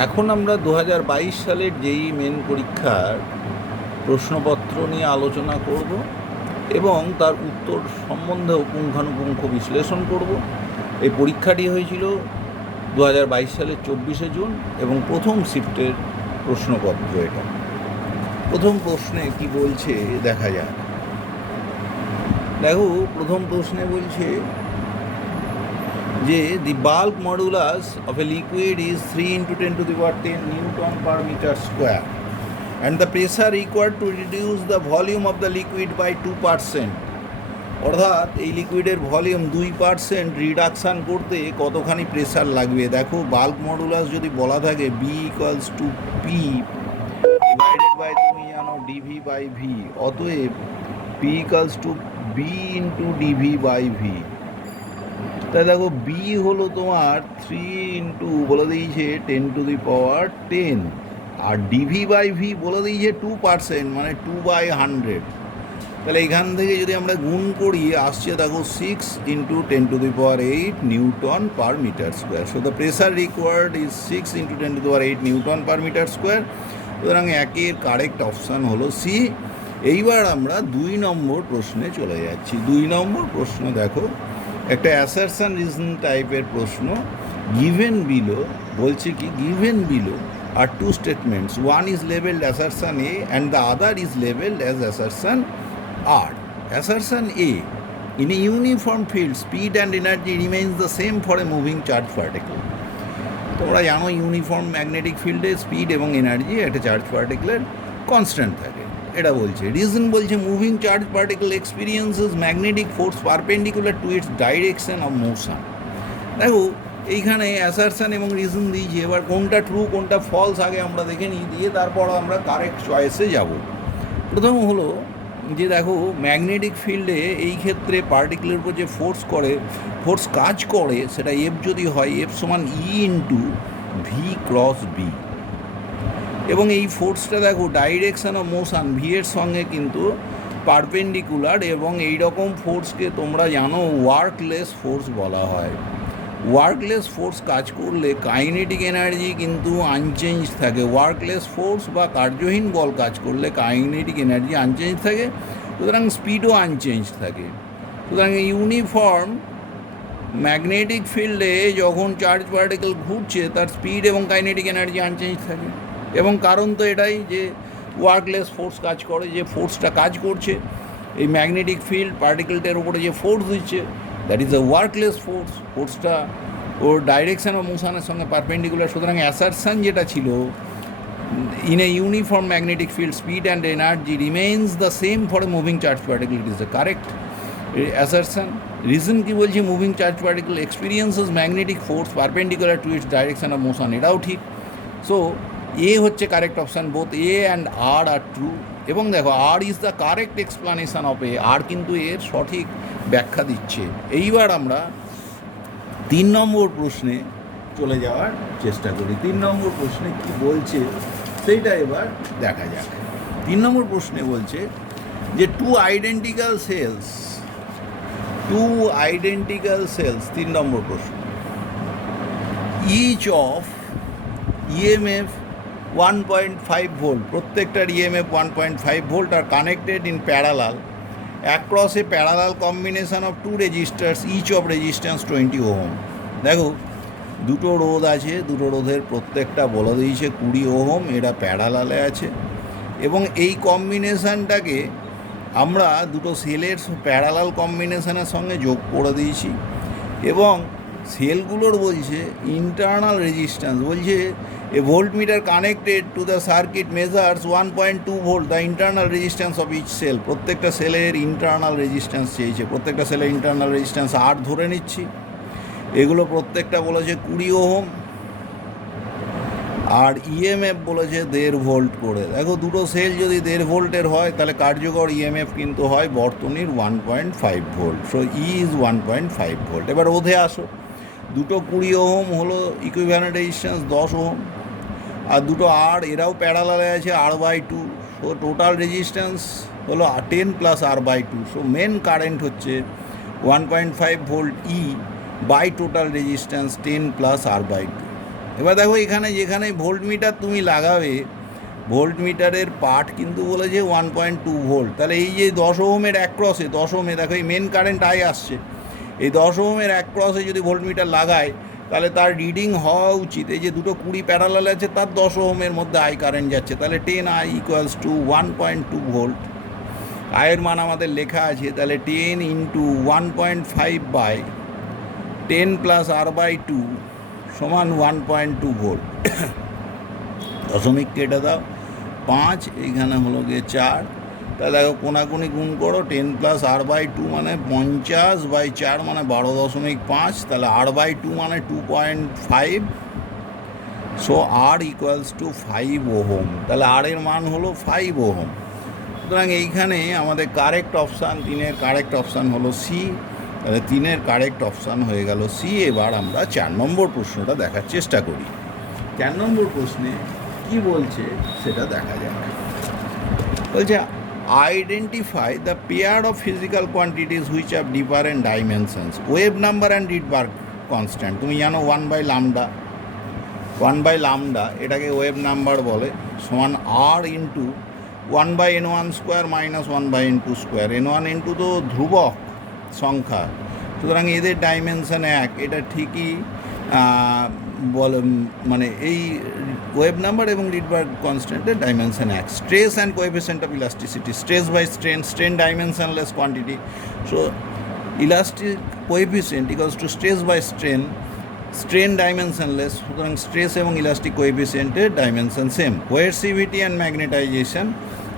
এখন আমরা 2022 সালের যেই মেন পরীক্ষার প্রশ্নপত্র নিয়ে আলোচনা করব এবং তার উত্তর সম্বন্ধে পুঙ্খানুপুঙ্খ বিশ্লেষণ করব। এই পরীক্ষাটি হয়েছিল 2022 সালের 24শে জুন এবং প্রথম শিফটের প্রশ্নপত্র এটা। প্রথম প্রশ্নে কি বলছে দেখা যাক। দেখো, প্রথম প্রশ্নে বলছে যে the bulk modulus of a liquid is 3 into 10 to the power 10 Newton per meter square and the pressure required to reduce the volume of the liquid by 2%. অর্থাৎ এই লিকুইডের ভলিউম 2% রিডাকশান করতে কতখানি প্রেসার লাগবে। দেখো, বাল্ক মডুলাস যদি বলা থাকে B equals to P divided by, তুমি জানো, ডিভি বাই ভি, অতএব P equals to B into DV by V. তাই দেখো, বি হলো তোমার 3 ইন্টু বলে দিয়েছে 10 to the power 10, আর ডিভি বাই ভি বলে দিয়েছে 2%, মানে 2/100। তাহলে এখান থেকে যদি আমরা গুণ করি আসছে দেখো 6 into 10 to the power 8 newton per metre square. So the pressure required is 6 into 10 to the power 8 newton per metre square. সুতরাং একের কারেক্ট অপশান হলো সি। এইবার আমরা 2 নম্বর প্রশ্নে চলে যাচ্ছি। 2 নম্বর প্রশ্ন দেখো, একটা অ্যাসারশন রিজন টাইপের প্রশ্ন। গিভেন বিলো বলছে কি, given below are two statements, one is labelled assertion A and the other is labelled as assertion R. Assertion A, in a uniform field speed and energy remains the same for a moving charge particle. তোমরা জানো uniform magnetic ফিল্ডে speed এবং energy একটা charge পার্টিকেলের constant থাকে, এটা বলছে। Reason বলছে moving charge particle experiences magnetic force perpendicular to its direction of motion. দেখো, এইখানে অ্যাসারশন এবং রিজন দিয়েছি, এবার কোনটা ট্রু কোনটা ফলস আগে আমরা দেখে নিই, দিয়ে তারপর আমরা কারেক্ট চয়েসে যাব। প্রথম হলো যে দেখো, ম্যাগনেটিক ফিল্ডে এই ক্ষেত্রে পার্টিকেলের উপর যে ফোর্স কাজ করে সেটা এফ যদি হয়, এফ সমান ই ইন্টু ভি ক্রস বি, এবং এই ফোর্সটা দেখো ডাইরেকশন অফ মোশন ভি এর সঙ্গে কিন্তু পারপেন্ডিকুলার, এবং এই রকম ফোর্সকে তোমরা জানো ওয়ার্কলেস ফোর্স বলা হয়। ওয়ার্কলেস ফোর্স কাজ করলে কাইনেটিক এনার্জি কিন্তু আনচেঞ্জ থাকে। ওয়ার্কলেস ফোর্স বা কার্যহীন বল কাজ করলে কাইনেটিক এনার্জি আনচেঞ্জ থাকে, সুতরাং স্পিডও আনচেঞ্জ থাকে। সুতরাং ইউনিফর্ম ম্যাগনেটিক ফিল্ডে যখন চার্জ পার্টিকেল ঘুরছে তার স্পিড এবং কাইনেটিক এনার্জি আনচেঞ্জ থাকে, এবং কারণ তো এটাই যে ওয়ার্কলেস ফোর্স কাজ করে, যে ফোর্সটা কাজ করছে এই ম্যাগনেটিক ফিল্ড পার্টিকেলটার উপরে যে ফোর্স দিচ্ছে, that is a workless force. ফোর্সটা ওর ডাইরেকশন অফ মোশনের সঙ্গে পারপেন্ডিকুলার। সুতরাং অ্যাসারশন যেটা ছিল, in a uniform magnetic field speed and energy remains the same for a moving charge particle, it is the correct assertion. Reason কি বলছে, moving charge particle experiences magnetic force perpendicular to its direction of motion, এটাও ঠিক। So A হচ্ছে correct option, both A and R are true. এবং দেখো, R is the correct explanation of A, R কিন্তু এর সঠিক ব্যাখ্যা দিচ্ছে। এইবার আমরা 3 নম্বর প্রশ্নে চলে যাওয়ার চেষ্টা করি। 3 নম্বর প্রশ্নে কি বলছে সেইটা এবার দেখা যাক। 3 নম্বর প্রশ্নে বলছে যে টু আইডেন্টিক্যাল সেলস, 3 নম্বর প্রশ্ন, ইচ অফ ইএমএফ 1.5 ভোল্ট, প্রত্যেকটার EMF 1.5 volt are connected in parallel across a parallel combination of 2 resistors, each of resistance 20 ohm. দেখো, দুটো রোধ আছে, দুটো রোধের প্রত্যেকটা বলে দিয়েছে 20 ওহম, এরা প্যারালালে আছে, এবং এই কম্বিনেশানটাকে আমরা দুটো সেলের প্যারালাল কম্বিনেশানের সঙ্গে যোগ করে দিয়েছি, এবং সেলগুলোর বলছে ইন্টারনাল রেজিস্ট্যান্স, বলছে a voltmeter connected to the circuit measures 1.2 volt the internal resistance of each cell. প্রত্যেকটা সেলের ইন্টারনাল রেজিস্ট্যান্স চেয়েছে, প্রত্যেকটা সেলের ইন্টারনাল রেজিস্ট্যান্স 8 ধরে নিচ্ছি। এগুলো প্রত্যেকটা বলেছে 20 ওহম, আর ইএমএফ বলেছে 1.5 ভোল্ট করে। দেখো, দুটো সেল যদি 1.5 ভোল্টের হয় তাহলে কার্যকর ইএমএফ কিন্তু হয় বর্তনীর 1.5 volt. So E is 1.5 volt. এবার রোধে আসো, দুটো 20 ওহম হলো ইকুইভ্যালেন্ট রেজিস্ট্যান্স 10 ওহম, আর দুটো আর এরাও প্যারালালে আছে R/2। সো টোটাল রেজিস্ট্যান্স হলো 10 plus R/2। So main current হচ্ছে 1.5 volt E by total resistance 10 plus R/2। এবার দেখো এখানে যেখানে ভোল্ট মিটার তুমি লাগাবে, ভোল্ট মিটারের পার্ট কিন্তু বলেছে 1.2 ভোল্ট। তাহলে এই যে 10 ওহমের এক ক্রসে, 10 ওহমে দেখো এই মেন কারেন্ট আই আসছে, এই 10 ওহমের এক ক্রসে যদি ভোল্ট মিটার লাগায় তাহলে তার রিডিং হওয়া উচিত, এই যে দুটো 20 প্যারালাল আছে তার 10 ওহমের মধ্যে আই কারেন্ট যাচ্ছে, তাহলে 10 আই ইকুয়ালস টু 1.2 ভোল্ট। আয়ের মান আমাদের লেখা আছে, তাহলে 10 into 1.5 by 10 plus R by 2 সমান 1.2 ভোল্ট। দশমিক কেটে দাও, 5 এইখানে হলো গিয়ে 4, তাহলে দেখো কোনাকুনি গুণ করো, 10 প্লাস আর বাই 2 মানে 50 বাই 4 মানে 12.5, তাহলে আর বাই 2 মানে 2.5, so R equals to 5 ohm. তাহলে আর এর মান হলো 5 ওহম। সুতরাং এইখানে আমাদের কারেক্ট অপশান, 3-এর কারেক্ট অপশান হলো সি। তাহলে 3-এর কারেক্ট অপশান হয়ে গেল সি। এবার আমরা 4 নম্বর প্রশ্নটা দেখার চেষ্টা করি। 4 নম্বর প্রশ্নে কি বলছে সেটা দেখা যাক। বলছে identify the pair of physical quantities which have different dimensions, wave number and Rydberg constant. তুমি জানো 1/λ, 1/λ এটাকে ওয়েভ নাম্বার বলে, সমান R into 1/n1 square minus 1/n2 square. n1 n2 তো ধ্রুবক সংখ্যা, সুতরাং এদের ডাইমেনশন এক, এটা ঠিকই বলে, মানে এই ওয়েভ নাম্বার এবং রিডবার্গ কনস্ট্যান্টের ডাইমেনশন এক। Stress and coefficient of elasticity, stress by strain, strain dimensionless quantity, so elastic coefficient equals to stress by strain, strain dimensionless, সুতরাং স্ট্রেস এবং ইলাস্টিক কোএফিসিয়েন্টের dimension same. Coercivity and magnetization,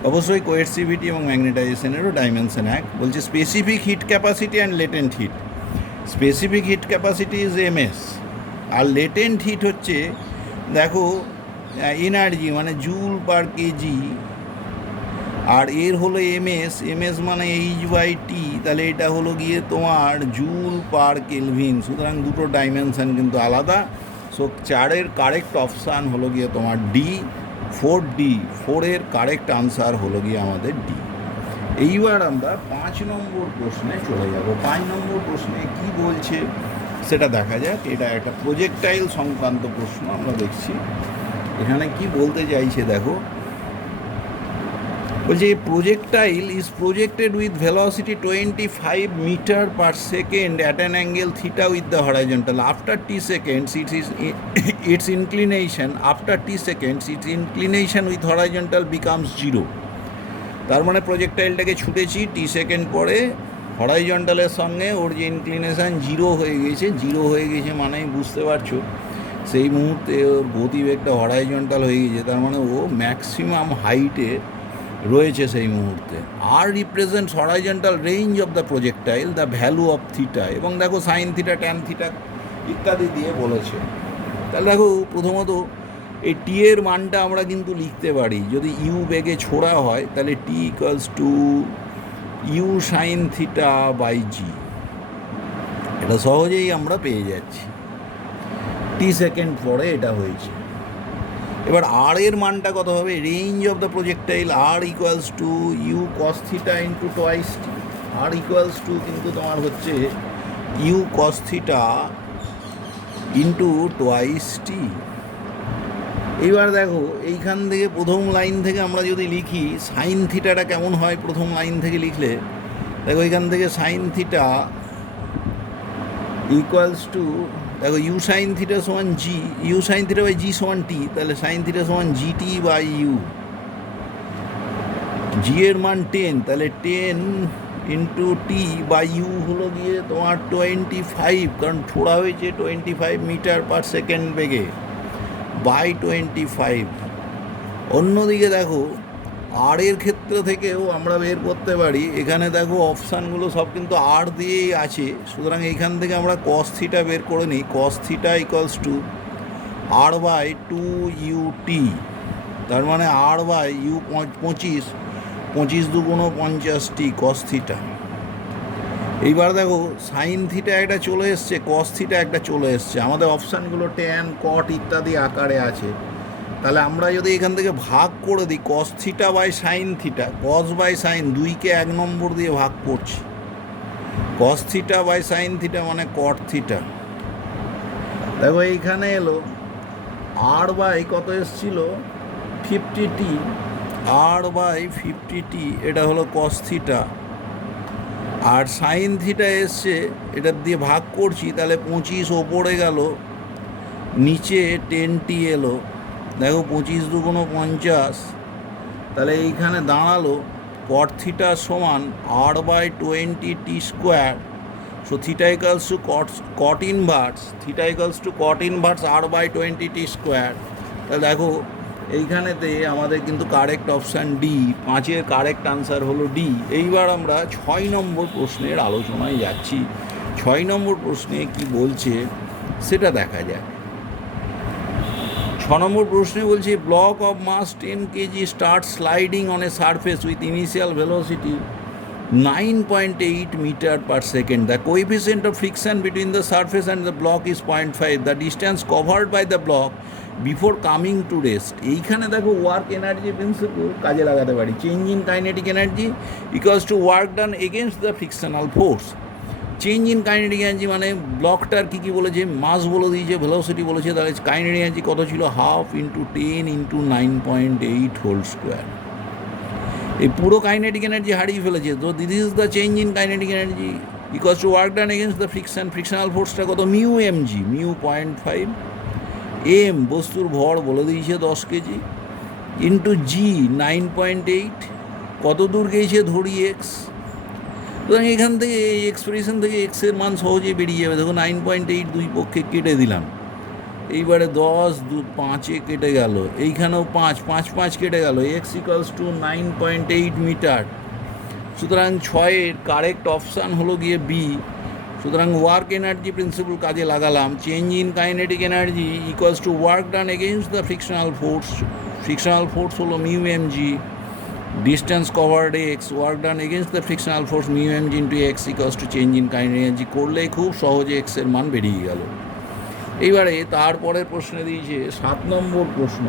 অবশ্যই coercivity এবং ম্যাগনেটাইজেশনেরও dimension এক। বলছে specific heat capacity and latent heat, specific heat capacity is MS, আর latent heat হচ্ছে দেখো এনার্জি মানে জুল পার কেজি, আর এর হলো এমএস, এমএস মানে H/T, তাহলে এটা হলো গিয়ে তোমার জুল পার কেলভিন। সুতরাং দুটো ডাইমেনশন কিন্তু আলাদা। সো 4-এর কারেক্ট অপশান হলো গিয়ে তোমার ডি, 4D, 4-এর কারেক্ট আনসার হলো গিয়ে আমাদের ডি। এইবার আমরা 5 নম্বর প্রশ্নে চলে যাব। 5 নম্বর প্রশ্নে কি বলছে সেটা দেখা যাক। এটা একটা প্রজেক্টাইল সংক্রান্ত প্রশ্ন আমরা দেখছি। এখানে কি বলতে চাইছে দেখো, বলছে projectile is projected with velocity 25 metre per second at an angle theta with the horizontal. After T seconds its inclination, after t seconds its inclination with horizontal becomes 0। তার মানে প্রজেক্টাইলটাকে ছুটেছি, টি সেকেন্ড পরে হরাইজন্টালের সঙ্গে ওর যে ইনক্লিনেশান 0 হয়ে গেছে, 0 হয়ে গেছে মানেই বুঝতে পারছো সেই মুহূর্তে ওর গতিবেগটা হরাইজন্টাল হয়ে গেছে, তার মানে ও ম্যাক্সিমাম হাইটে রয়েছে সেই মুহূর্তে। R represents horizontal range of the projectile, the value of theta, এবং দেখো সাইন থিটা, ট্যান থিটা ইত্যাদি দিয়ে বলেছে। তাহলে দেখো প্রথমত এই টি এর মানটা আমরা কিন্তু লিখতে পারি, যদি ইউ বেগে ছোড়া হয় তাহলে T equals to u sine theta by g, এটা সহজেই আমরা পেয়ে যাচ্ছি, টি সেকেন্ড পরে এটা হয়েছে। এবার আর এর মানটা কত হবে, range of the projectile, R equals to u cos theta into twice T, R equals to কিন্তু তোমার হচ্ছে u cos theta into twice T. এইবার দেখো এইখান থেকে প্রথম লাইন থেকে আমরা যদি লিখি সাইন থিটাটা কেমন হয়, প্রথম লাইন থেকে লিখলে দেখো এখান থেকে সাইন থিটা ইকুয়ালস টু, দেখো ইউ সাইন থিটা সমান জি, ইউ সাইন থিটা বাই জি সমান টি, তাহলে সাইন থিটা সমান জিটি বাই ইউ। জি এর মান 10, তাহলে 10 ইন্টু টি বাই ইউ হলো গিয়ে তোমার 25, কারণ ছোড়া হয়েছে 25 মিটার পার সেকেন্ড বেগে, বাই 25। অন্যদিকে দেখো আর এর ক্ষেত্র থেকেও আমরা বের করতে পারি, এখানে দেখো অপশানগুলো সব কিন্তু আর দিয়েই আছে, সুতরাং এইখান থেকে আমরা কস থিটা বের করে নিই, cos theta equals to R by 2 u t, তার মানে আর বাই ইউ 25, 25 দুগুণ 50 কস থিটা। এইবার দেখো সাইন থিটা একটা চলে এসছে, কস থিটা একটা চলে এসছে, আমাদের অপশানগুলো ট্যান, কট ইত্যাদি আকারে আছে। তাহলে আমরা যদি এখান থেকে ভাগ করে দিই cos theta by sine theta, cos by sine 2কে 1 নম্বর দিয়ে ভাগ করছি, cos theta by sine theta মানে কট থিটা। দেখো এইখানে এলো আর বাই কত এসছিল 50t, আর বাই 50t এটা হলো কস থিটা, আর সাইন থিটা এসছে, এটা দিয়ে ভাগ করছি তাহলে 25 ওপরে গেল, নিচে 10t এলো, দেখো 25 দুগুণ 50, তাহলে এইখানে দাঁড়ালো কট থিটা সমান R by 20t square. So theta equals to cot inverse, theta equals to cot inverse R by 20t square. তাহলে দেখো এইখানেতে আমাদের কিন্তু কারেক্ট অপশান ডি, 5-এর কারেক্ট আনসার হলো ডি। এইবার আমরা 6 নম্বর প্রশ্নের আলোচনায় যাচ্ছি। 6 নম্বর প্রশ্নে কি বলছে সেটা দেখা যায়। 6 নম্বর প্রশ্নে বলছে block of mass 10 kg start sliding on a surface with initial velocity 9.8 meter per second. The coefficient of friction between the surface and the block is 0.5. The distance covered by the block before coming to rest. এইখানে দেখো work energy principle কাজে লাগাতে পারি। Change in kinetic energy equals to work done against the frictional force. Change in kinetic energy মানে ব্লকটার কী কী বলেছে, মাস বলে দিয়েছে, velocity বলেছে, তাহলে কাইনেটিক এনার্জি কত ছিল, 1/2 × 10 × 9.8 হোল স্কোয়ার। এই পুরো কাইনেটিক এনার্জি হারিয়ে ফেলেছে। তো this is the change in kinetic energy equals to work done against the frictional ফোর্সটা কত, মিউ এমজি, মিউ 0.5, এম বস্তুর ভর বলে দিয়েছে 10 কেজি, ইন্টু জি 9.8, কত দূর গিয়েছে ধরি এক্স। সুতরাং এখান থেকে এই এক্সপ্রেশন থেকে এক্সের মান সহজেই বেরিয়ে যাবে। দেখো 9.8 দুই পক্ষে কেটে দিলাম, এইবারে 10 5-এ কেটে গেল, এইখানেও 5 কেটে গেল, এক্স ইকুয়ালস টু 9.8 মিটার। সুতরাং 6-এর কারেক্ট অপশান হলো গিয়ে বি। সুতরাং ওয়ার্ক এনার্জি প্রিন্সিপল কাজে লাগালাম। Change in kinetic energy equals to work done against the frictional force. Frictional force হলো mu mg, distance covered x, work done against the frictional force mu mg into x equals to change in kinetic energy. করলেই খুব সহজে এক্সের মান বেরিয়ে গেল। এইবারে তারপরের প্রশ্নে দিয়েছে 7 নম্বর প্রশ্ন,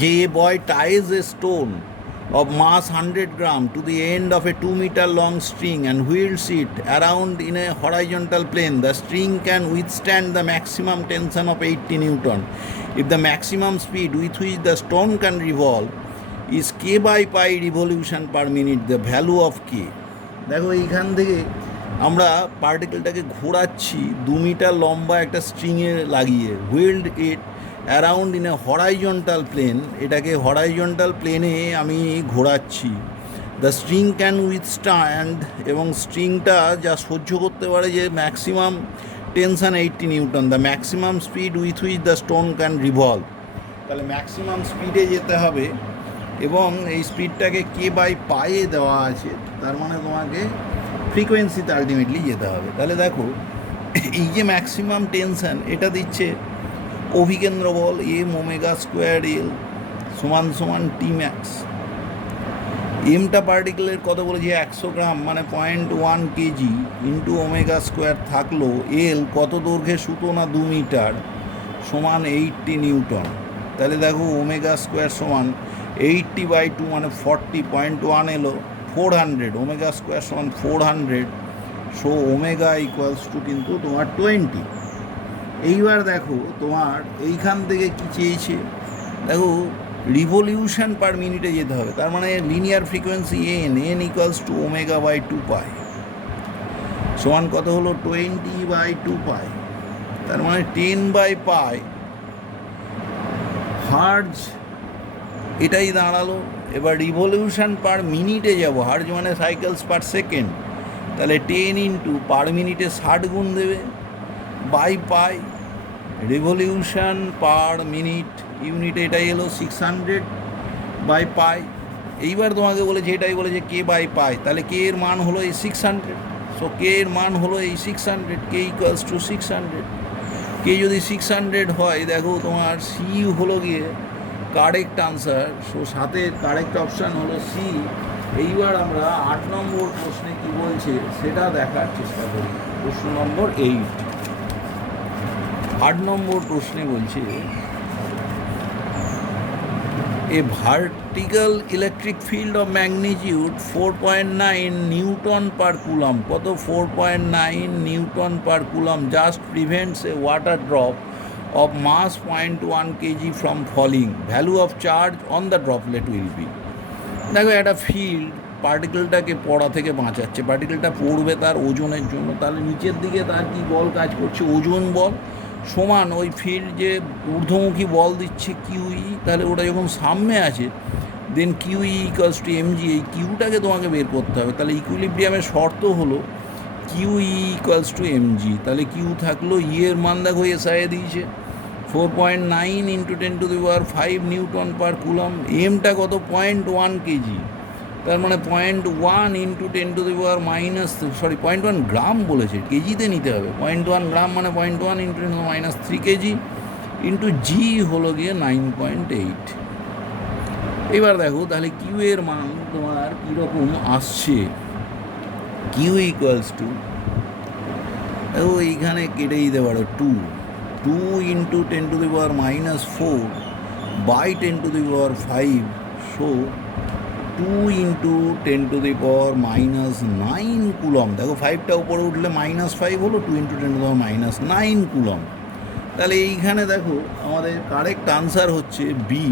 যে a boy ties a stone of mass 100 gram to the end of a 2 meter long string and wheels it around in a horizontal plane. The string can withstand the maximum tension of 80 Newton. If the maximum speed with which the stone can revolve is k by pi revolution per minute, the value of k. দেখো এইখান থেকে আমরা পার্টিকেলটাকে ঘোরাচ্ছি 2 metre লম্বা একটা স্ট্রিংয়ে লাগিয়ে, whirled it around in a horizontal plane, এটাকে horizontal প্লেনে আমি ঘোরাচ্ছি। দ্য স্ট্রিং ক্যান উইথস্ট্যান্ড, এবং স্ট্রিংটা যা সহ্য করতে পারে যে maximum tension 80 newton. The maximum speed with which the stone can revolve, তাহলে ম্যাক্সিমাম স্পিডে যেতে হবে, এবং এই স্পিডটাকে কে বাই পায়ে দেওয়া আছে, তার মানে তোমাকে ফ্রিকোয়েন্সিতে আলটিমেটলি যেতে হবে। তাহলে দেখো এই যে ম্যাক্সিমাম টেনশান এটা দিচ্ছে অভিকেন্দ্র বল এম ওমেগা স্কোয়ার এল সমান টি ম্যাক্স। এমটা পার্টিকেলের কত বলেছি 100 গ্রাম মানে 0.1 কেজি ইন্টু ওমেগা স্কোয়ার থাকলো, এল কত দৈর্ঘ্যে সুতো না 2 মিটার সমান 80 নিউটন। তাহলে দেখো ওমেগা স্কোয়ার সমান 80/2 মানে 40.1 এলো 400, ওমেগা স্কোয়ার সমান 400, সো ওমেগা ইকুয়ালস টু কিন্তু তোমার 20। এইবার দেখো তোমার এইখান থেকে কি চেয়েছে, দেখো রিভলিউশন পার মিনিটে যেতে হবে, তার মানে linear frequency N equals to omega by 2 pi সমান কত হলো 20/2 পাই, তার মানে 10/পাই হার্জ, এটাই দাঁড়ালো। এবার রিভলিউশন পার মিনিটে যাব, হার্জ মানে সাইকেলস পার সেকেন্ড, তাহলে 10 ইন্টু পার মিনিটে 60 গুণ দেবে by pi, revolution per minute unit এটাই এলো 600/পাই। এইবার তোমাকে বলেছে এটাই বলেছে কে বাই পাই, তাহলে কে এর মান হলো এই 600, সো কে এর মান হলো এই 600, কে ইকুয়ালস টু 600। কে যদি 600 হয়, দেখো তোমার সি হলো গিয়ে কারেক্ট আনসার, সো সাথে কারেক্ট অপশান হলো সি। এইবার আমরা 8 নম্বর প্রশ্নে কি বলছে সেটা দেখার চেষ্টা করি। প্রশ্ন নম্বর 8, 8 নম্বর প্রশ্নে বলছে a vertical electric field of magnitude 4.9 newton per coulomb, কত 4.9 newton per coulomb just prevents a water drop of mass 0.1 kg from falling, value of charge on the droplet will be. দেখো একটা ফিল্ড পার্টিকেলটাকে পড়া থেকে বাঁচাচ্ছে, পার্টিকেলটা পড়বে তার ওজনের জন্য, তাহলে নিচের দিকে তার কি বল কাজ করছে, ওজন বল সমান ওই ফিল্ড যে ঊর্ধ্বমুখী বল দিচ্ছে কিউই, তাহলে ওটা যখন সামনে আছে দেন কিউই ইকুয়ালস টু এমজি, এই কিউটাকে তোমাকে বের করতে হবে। তাহলে ইকুইলিব্রিয়ামের শর্ত হলো কিউই ইকুয়ালস টু এমজি, তাহলে কিউ থাকলো এর মান দেখো এসআইয়ে দিয়েছে 4.9 ইন্টু 10⁵ নিউটন পার কুলম, এমটা কত 0.1 কেজি, তার মানে 0.1 ইন্টু 0.1 গ্রাম বলেছে, কেজিতে নিতে হবে। 0.1 গ্রাম মানে 0.1 ইন্টু 10⁻³ কেজি ইন্টু জি হলো গিয়ে 9.8। এবার দেখো তাহলে কিউ এর মান তোমার কীরকম আসছে, কিউ ইকুয়ালস টু, দেখো এইখানে কেটে দিতে পারো 2 into 10⁻⁴ by 10⁵, so 2 into 10⁻⁹ coulomb. দেখো 5টা উপরে উঠলে -5 হলো, 2 ইন্টু 10⁻⁹ কুলম। তাহলে এইখানে দেখো আমাদের কারেক্ট আনসার হচ্ছে বি,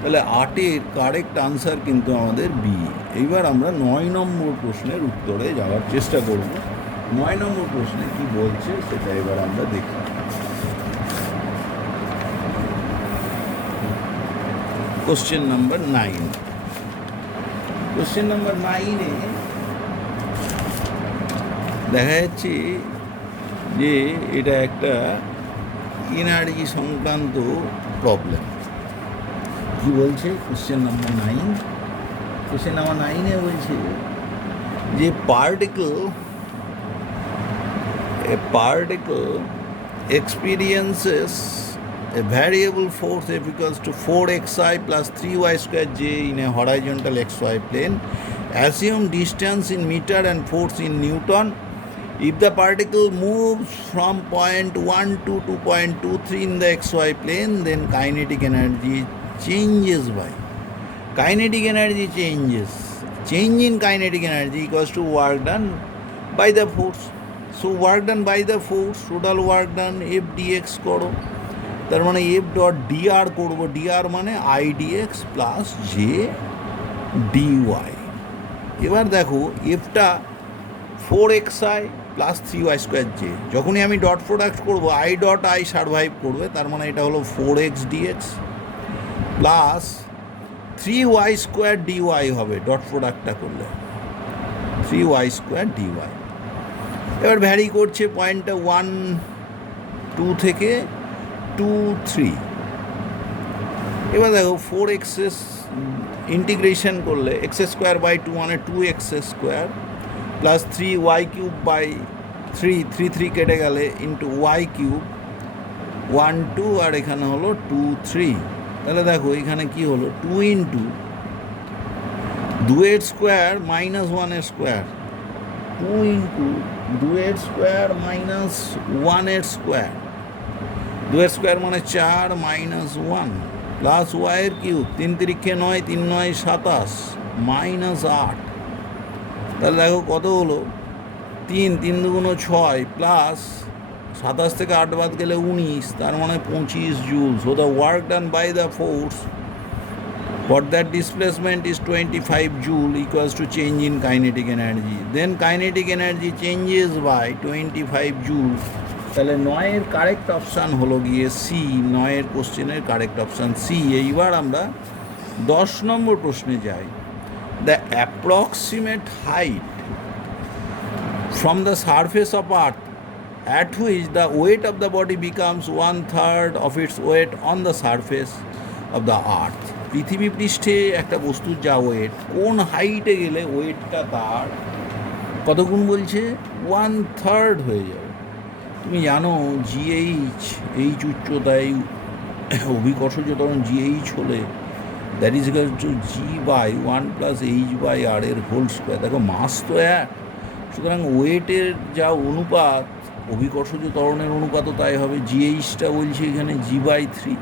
তাহলে 8-এর কারেক্ট আনসার কিন্তু আমাদের বি। এইবার আমরা 9 নম্বর প্রশ্নের উত্তরে যাওয়ার চেষ্টা করব। 9 নম্বর প্রশ্নে কি বলছে সেটা এবার আমরা দেখি। Question number 9। কোশ্চেন নাম্বার 9-এ দেখা যাচ্ছে যে এটা একটা এনার্জি সংক্রান্ত প্রবলেম। কি বলছে কোশ্চেন নাম্বার 9? কোশ্চেন নাম্বার 9-এ বলছে যে particle experiences a variable force F equals to 4xi plus 3y² j in a horizontal xy plane. Assume distance in meter and force in Newton. If the particle moves from point 1 to 2.23 in the xy plane, then kinetic energy changes by. Kinetic energy changes. Change in kinetic energy equals to work done by the force. So work done by the force, total work done F dx করো, তার মানে F dot DR করবো, DR মানে I DX plus J DY. এবার দেখো এফটা 4xi plus 3y² J, যখনই আমি ডট প্রোডাক্ট করবো আই ডট আই সারভাইভ করবে, তার মানে এটা হলো 4x dx plus 3y² dy হবে ডট প্রোডাক্টটা করলে 3y² dy। এবার ভ্যারি করছে পয়েন্টটা 1 2 থেকে 2 3। এবার দেখো 4x ইন্টিগ্রেশন করলে x² / 2 মানে 2x² প্লাস 3y³ বাই 3 কেটে গেলে ইন্টু y³ 1 2 আর এখানে হলো 2 3। তাহলে দেখো এখানে কি হলো 2 into 2 square minus 1 square, 2 into 2 square minus 1 square, 2 square মানে 4 মাইনাস 1 প্লাস y³ 3 3 9 3 9 27 মাইনাস 8। তাহলে দেখো কত হলো 3 3 2 6 প্লাস 27 থেকে 8 বাদ গেলে 19, তার মানে 25 joule. So the work done by the force for that displacement is 25 joule equals to change in kinetic energy. Then kinetic energy changes by 25 joule. তাহলে 9-এর কারেক্ট অপশান হলো গিয়ে সি, 9-এর কোশ্চেনের কারেক্ট অপশান সি। এইবার আমরা 10 নম্বর প্রশ্নে যাই। The approximate height from the surface of earth at which the weight of the body becomes 1/3 of its weight on the surface of the earth. পৃথিবী পৃষ্ঠে একটা বস্তুর যা ওয়েট, কোন হাইটে গেলে ওয়েটটা তার কত গুণ বলছে 1/3 হয়ে যাবে। তুমি জানো এইচ উচ্চতায় অভিকর্ষজ ত্বরণ GH হলে that is equal to G/1 + H/r এর হোল স্কোয়ার। দেখো মাস তো এক, সুতরাং ওয়েটের যা অনুপাত অভিকর্ষজ ত্বরণের অনুপাতও তাই হবে। GHটা বলছে এখানে G/3,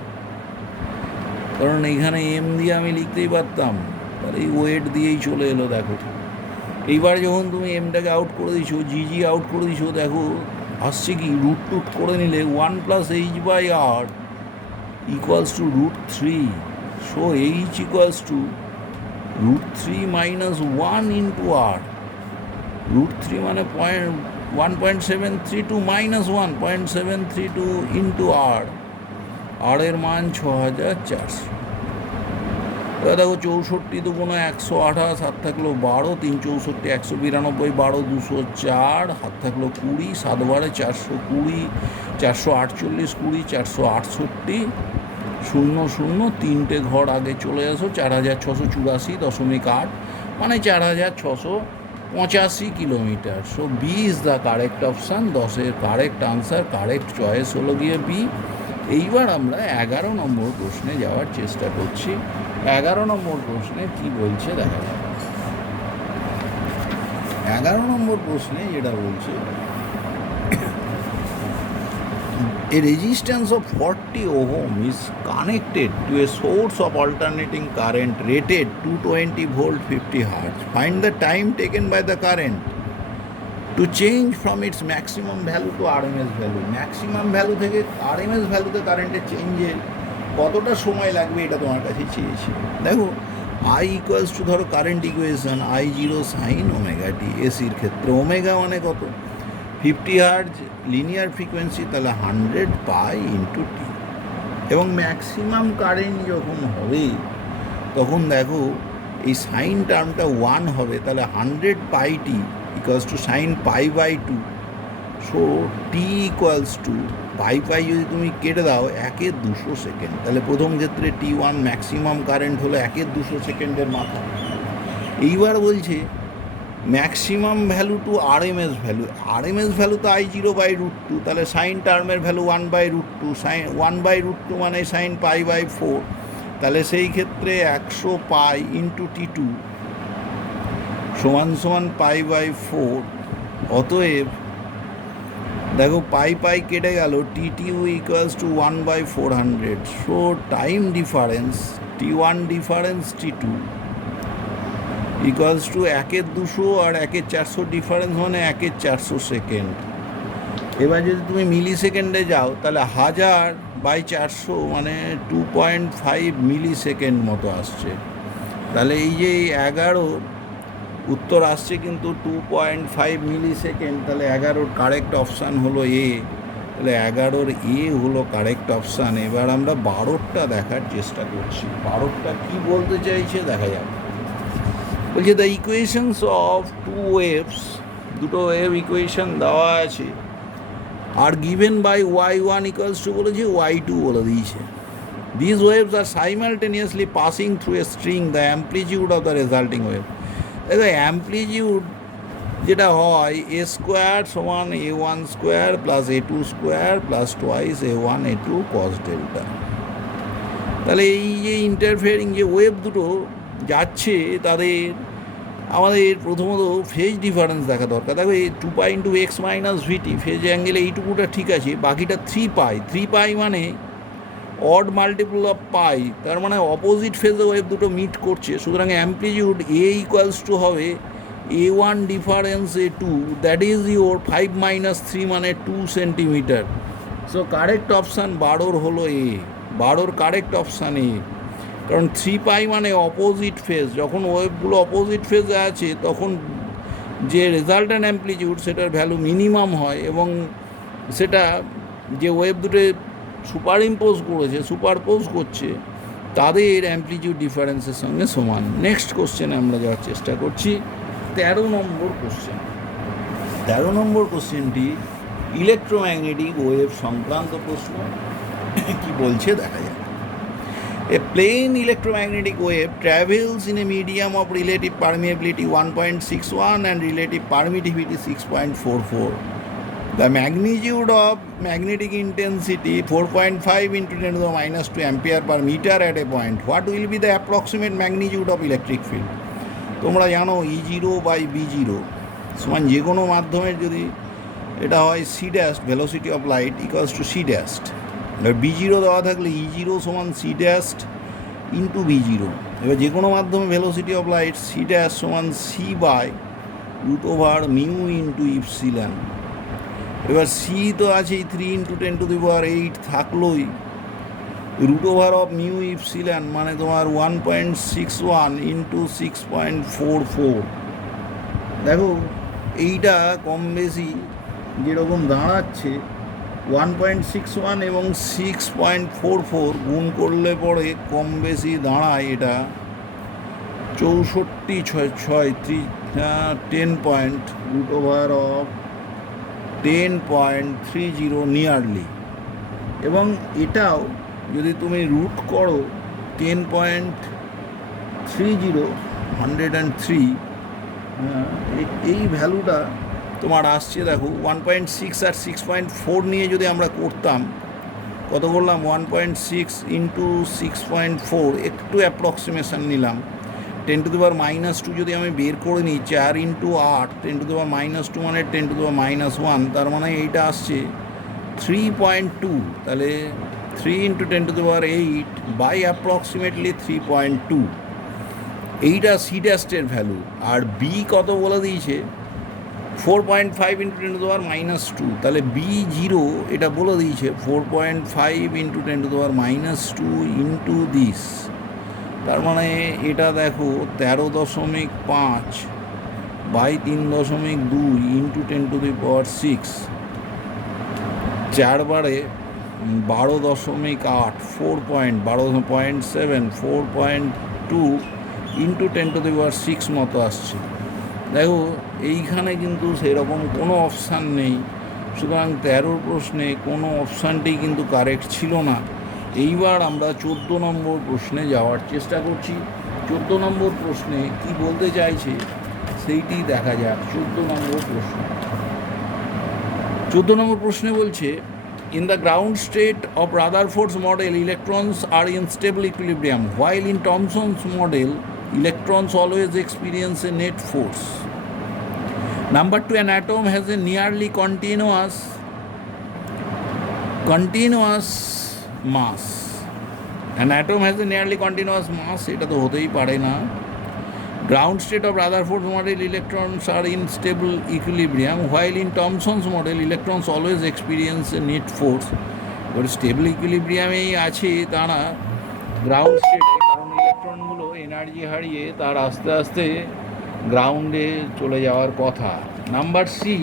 কারণ এইখানে এম দিয়ে আমি লিখতেই পারতাম, তাহলে এই ওয়েট দিয়েই চলে এলো। দেখো এইবার যখন তুমি এমটাকে আউট করে দিছো, জিজি আউট করে দিছো, দেখো আসছে কি রুট টুট করে নিলে 1+h/r equals to √3. So h equals to √3 minus 1 into r. √3 মানে 1.732 minus 1.732 into r. r এর মান 6400। এবার দেখো 64 দুগুণ 128, হাত থাকলো 12, 3 64 192, 12 204, হাত থাকলো 20, 7 বারে 420, 448, 20 468, 00, তিনটে ঘর আগে চলে আসো, 4684.8 মানে 4685 kilometre. So B is the correct option. 10-এর কারেক্ট আনসার, কারেক্ট চয়েস হলো গিয়ে বি। এইবার আমরা 11 নম্বর প্রশ্নে যাওয়ার চেষ্টা করছি। 11 নম্বর প্রশ্নে কি বলছে দেখা যাবে। 11 নম্বর প্রশ্নে যেটা বলছে, a resistance of 40 ohm is connected to a source of alternating current rated 220 volt 50 hertz. Find the time taken by the current to change from its maximum value to RMS value. Maximum value থেকে RMS ভ্যালুতে কারেন্টের চেঞ্জের কতটা সময় লাগবে এটা তোমার কাছে চেয়েছি। দেখো I ইকুয়ালস টু ধরো current equation I0 sin omega T, এসির ক্ষেত্রে ওমেগা মানে কত 50 হার্টজ লিনিয়ার ফ্রিকোয়েন্সি, তাহলে 100 পাই ইন্টু টি। এবং ম্যাক্সিমাম কারেন্ট যখন হবে তখন দেখো এই সাইন টার্মটা 1 হবে, তাহলে 100 pi T equals to sine pi by 2। So T equals to pi যদি তুমি কেটে দাও 1/200 সেকেন্ড, তাহলে প্রথম ক্ষেত্রে T1 ম্যাক্সিমাম কারেন্ট হলো 1/200 সেকেন্ডের মাথা। এইবার বলছে maximum value to RMS value. RMS value তো I0/√2, তাহলে সাইন টার্মের ভ্যালু 1/√2, সাইন 1/√2 মানে সাইন পাই বাই 4, তাহলে সেই ক্ষেত্রে 100 পাই ইন্টু T2 সমান পাই বাই 4। অতএব দেখো পাই কেটে গেল, T2 equals to 1/400। So time difference T1 difference T2 equals to 1/200 আর 1/400 ডিফারেন্স মানে 1/400 সেকেন্ড। এবার যদি তুমি মিলি সেকেন্ডে যাও তাহলে 1000/400 মানে 2.5 মিলি সেকেন্ড মতো আসছে। তাহলে এই যে 11 উত্তর আসছে কিন্তু 2.5 মিলি সেকেন্ড, তাহলে 11-র কারেক্ট অপশান হলো এ। তাহলে 11-র এ হলো কারেক্ট অপশান। এবার আমরা 12টা দেখার চেষ্টা করছি। 12টা কি বলতে চাইছে দেখা যাবে। বলছে the equations of two waves, দুটো ওয়েভ ইকুয়েশন দেওয়া আছে, আর given by y1 equals to বলেছে y2 বলে দিয়েছে। This waves are simultaneously passing through a string, the amplitude of the resulting wave. দেখো অ্যাম্পলিটিউড যেটা হয় A² সমান A1² plus A2² plus twice A1 A2 cos delta. তাহলে এই যে ইন্টারফেয়ারিং যে ওয়েভ দুটো যাচ্ছে তাদের আমাদের প্রথমত ফেজ ডিফারেন্স দেখা দরকার। দেখো এই 2π × x - vt ফেজ অ্যাঙ্গেলে এইটুকুটা ঠিক আছে, বাকিটা 3π মানে অড মাল্টিপল অফ পাই, তার মানে অপোজিট ফেজে ওয়েভ দুটো মিট করছে। সুতরাং অ্যাম্পলিটিউড এ ইকুয়ালস টু হবে A1 difference A2, that is your 5 - 3 মানে 2 সেন্টিমিটার। সো কারেক্ট অপশান 12 হলো এ। 12-র কারেক্ট অপশান এ, কারণ 3π মানে অপোজিট ফেজ। যখন ওয়েভগুলো অপোজিট ফেজে আছে তখন যে রেজাল্ট্যান্ট অ্যাম্পলিটিউড সেটার ভ্যালু মিনিমাম হয়, এবং সেটা যে ওয়েভ দুটো সুপারপোজ করছে তাদের অ্যাম্পলিটিউড ডিফারেন্সের সঙ্গে সমান। নেক্সট কোশ্চেনে আমরা যাওয়ার চেষ্টা করছি। 13 নম্বর কোশ্চেন। 13 নম্বর কোশ্চেনটি ইলেকট্রোম্যাগনেটিক ওয়েভ সংক্রান্ত প্রশ্ন। কি বলছে দেখা যায়। A plain electromagnetic wave travels in a medium of relative permeability 1.61 and relative permittivity 6.44. The magnitude of magnetic intensity 4.5 × 10⁻² ampere per meter at a point. What will be the approximate magnitude of electric field? তোমরা জানো E0/B0 সমান যে কোনো মাধ্যমের যদি এটা হয় c dash velocity of light equals to c dash. এবার B0 দেওয়া থাকলে E0 সমান c ড্যাশ ইন্টু B0। এবার যে কোনো মাধ্যমে velocity of light c dash সমান c/√μ × ইপসিলন। এবার সি তো আছেই 3 × 10⁸ থাকলোই, root over of mu epsilon মানে তোমার 1.61 × 6.44। দেখো এইটা কম বেশি যেরকম দাঁড়াচ্ছে 1.61 এবং 6.44 গুণ করলে পরে কম বেশি দাঁড়ায় এটা 64 রুট ওভার অফ 10.30 নিয়ারলি। এবং এটাও যদি তুমি রুট করো 10.30 103, এই ভ্যালুটা তোমার আসছে দেখো 1.6 আর 6.4 নিয়ে যদি আমরা করতাম, কত করলাম 1.6 × 6.4, একটু অ্যাপ্রক্সিমেশন নিলাম, 10⁻², যদি আমি বের করে নিই 4 × 8, 10⁻² মানে 10⁻1, তার মানে এইটা আসছে 3.2। তাহলে 3 × 10⁸ বাই অ্যাপ্রক্সিমেটলি 3.2, এইটা সি টেস্টের ভ্যালু। আর বি কত বলে দিয়েছে 4.5 × 10⁻², তাহলে B0 এটা বলে দিয়েছে 4.5 × 10⁻² ইন্টু দিস, তার মানে এটা দেখো 13.5 বাই 3.2 ইন্টু 10⁻6, 4 বারে 12.8, 12.7, 4.2 ইন্টু 10⁻6 মতো আসছে। দেখো এইখানে কিন্তু সেরকম কোনো অপশান নেই, সুতরাং 13 প্রশ্নে কোনো অপশানটি কিন্তু কারেক্ট ছিল না। এইবার আমরা 14 নম্বর প্রশ্নে যাওয়ার চেষ্টা করছি। 14 নম্বর প্রশ্নে কি বলতে চাইছে সেইটি দেখা যাক। 14 নম্বর প্রশ্ন, 14 নম্বর প্রশ্নে বলছে, in the ground state of Rutherford's model electrons are in stable equilibrium, while in Thomson's model electrons always experience a net force. Number 2, an atom has a nearly continuous mass. An atom has a nearly continuous mass, এটা তো হতেই পারে না। Ground state of Rutherford's model electrons are in stable equilibrium, while in Thomson's model electrons always experience a net force. এবার stable ইকুইলিব্রিয়ামেই আছে তারা ground স্টেটে, কারণ ইলেকট্রনগুলো এনার্জি হারিয়ে তার আস্তে আস্তে গ্রাউন্ডে চলে যাওয়ার কথা। Number C,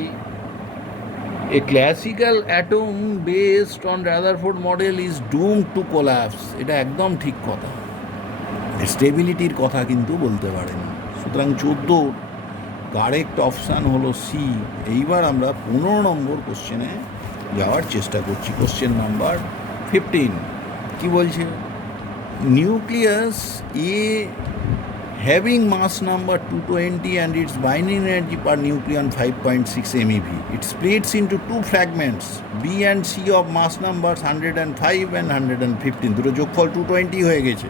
a classical atom based on Rutherford model is doomed to collapse. এটা একদম ঠিক কথা, স্টেবিলিটির কথা কিন্তু বলতে পারেন। সুতরাং 14 কারেক্ট অপশান হলো সি। এইবার আমরা 15 নম্বর কোশ্চেনে যাওয়ার চেষ্টা করছি। কোশ্চেন নাম্বার 15 কি বলছে, nucleus A having mass number 220 and its binding energy per nucleon 5.6 MeV. It splits into two fragments B and C of mass numbers 105 and 115. দুটো যোগফল 220 হয়ে গেছে।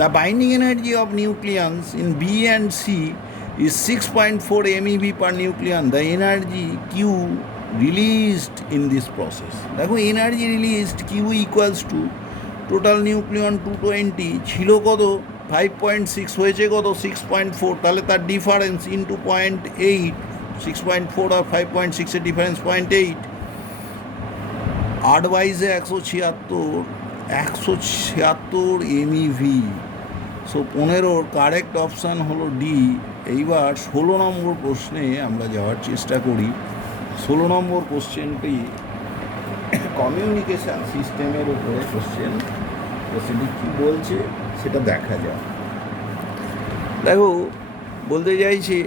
The binding energy of nucleons in B and C is 6.4 MeV per nucleon. The energy Q released in this process. দেখো energy released Q equals to total nucleon 220 ছিল কত 5.6 হয়েছে কত 6.4, তাহলে তার ডিফারেন্স ইন্টু 0.8, 6.4 আর 5.6 এর difference 0.8, 8 বাইজে 176 MeV। So 15 correct option হলো D. এইবার 16 নম্বর প্রশ্নে আমরা যাওয়ার চেষ্টা করি। 16 নম্বর কোশ্চেনটি কমিউনিকেশান সিস্টেমের উপরে কোশ্চেন, সেটি কী বলছে সেটা দেখা যায়। দেখো বলতে চাইছে,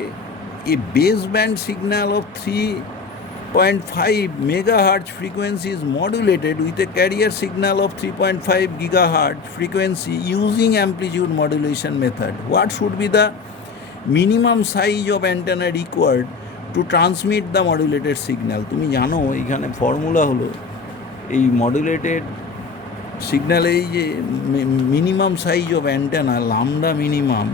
a base band signal of 3.5 megahertz frequency is modulated with a carrier signal of 3.5 gigahertz frequency using amplitude modulation method. What should be the minimum size of antenna required to transmit the modulated signal? তুমি জানো এখানে formula হলো এই modulated signal, এই যে minimum size of antenna lambda minimum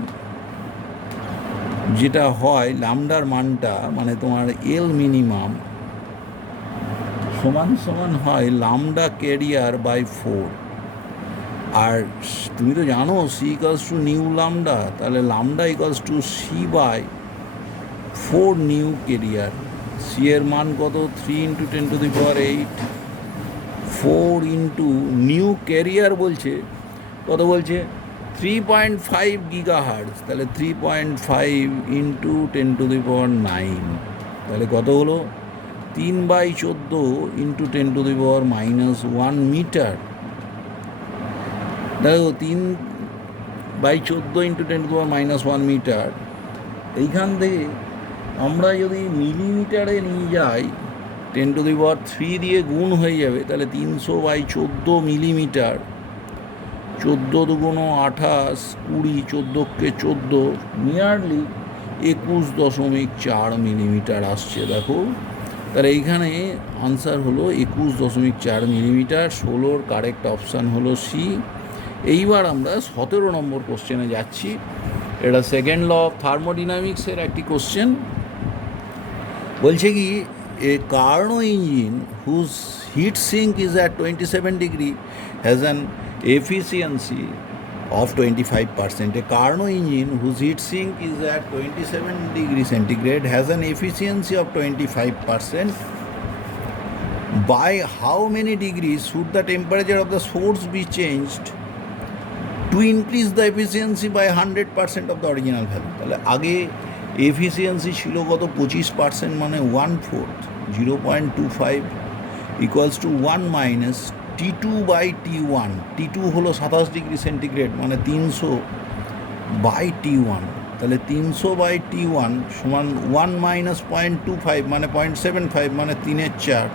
যেটা হয়, লামডার মানটা মানে তোমার এল মিনিমাম সমান সমান হয় লামডা ক্যারিয়ার বাই 4। আর তুমি তো জানো C equals to nu lambda, তাহলে lambda equals to C by 4 nu carrier. C এর মান কত 3 × 10⁸, 4 ইন্টু নিউ ক্যারিয়ার বলছে কত বলছে 3.5 গিগাহার্টজ, তাহলে 3.5 ইন্টু 10⁹, তাহলে কত হলো 3/14 ইন্টু 10⁻⁻1 মিটার। দেখো 3/14 ইন্টু 10⁻⁻1 মিটার, এইখান থেকে আমরা যদি মিলিমিটারে নিয়ে যাই 10⁻³ দিয়ে গুণ হয়ে যাবে, তাহলে 300/14 মিলিমিটার, 14 দুগুণ 28, 20, 14কে 14, নিয়ারলি 21.4 মিলিমিটার আসছে। দেখো তাহলে এইখানে আনসার হলো 21.4 মিলিমিটার। 16র কারেক্ট অপশান হলো সি। এইবার আমরা 17 নম্বর কোশ্চেনে যাচ্ছি। এটা সেকেন্ড ল অফ থার্মোডিনামিক্সের একটি কোশ্চেন। বলছে কি a Carnot engine whose heat sink is at 27 degree has an efficiency of 25%. A Carnot engine whose heat sink is at 27 degrees centigrade has an efficiency of 25%. By how many degrees should the temperature of the source be changed to increase the efficiency by 100% of the original value? তাহলে আগে efficiency ছিল কত 25%, মানে 1/4, 0.25 equals to 1 minus T2/T1। T2 হলো 27 degree centigrade, মানে 300/T1, তাহলে 300/T1 সমান 1 minus 0.25 মানে 0.75, মানে 3/4,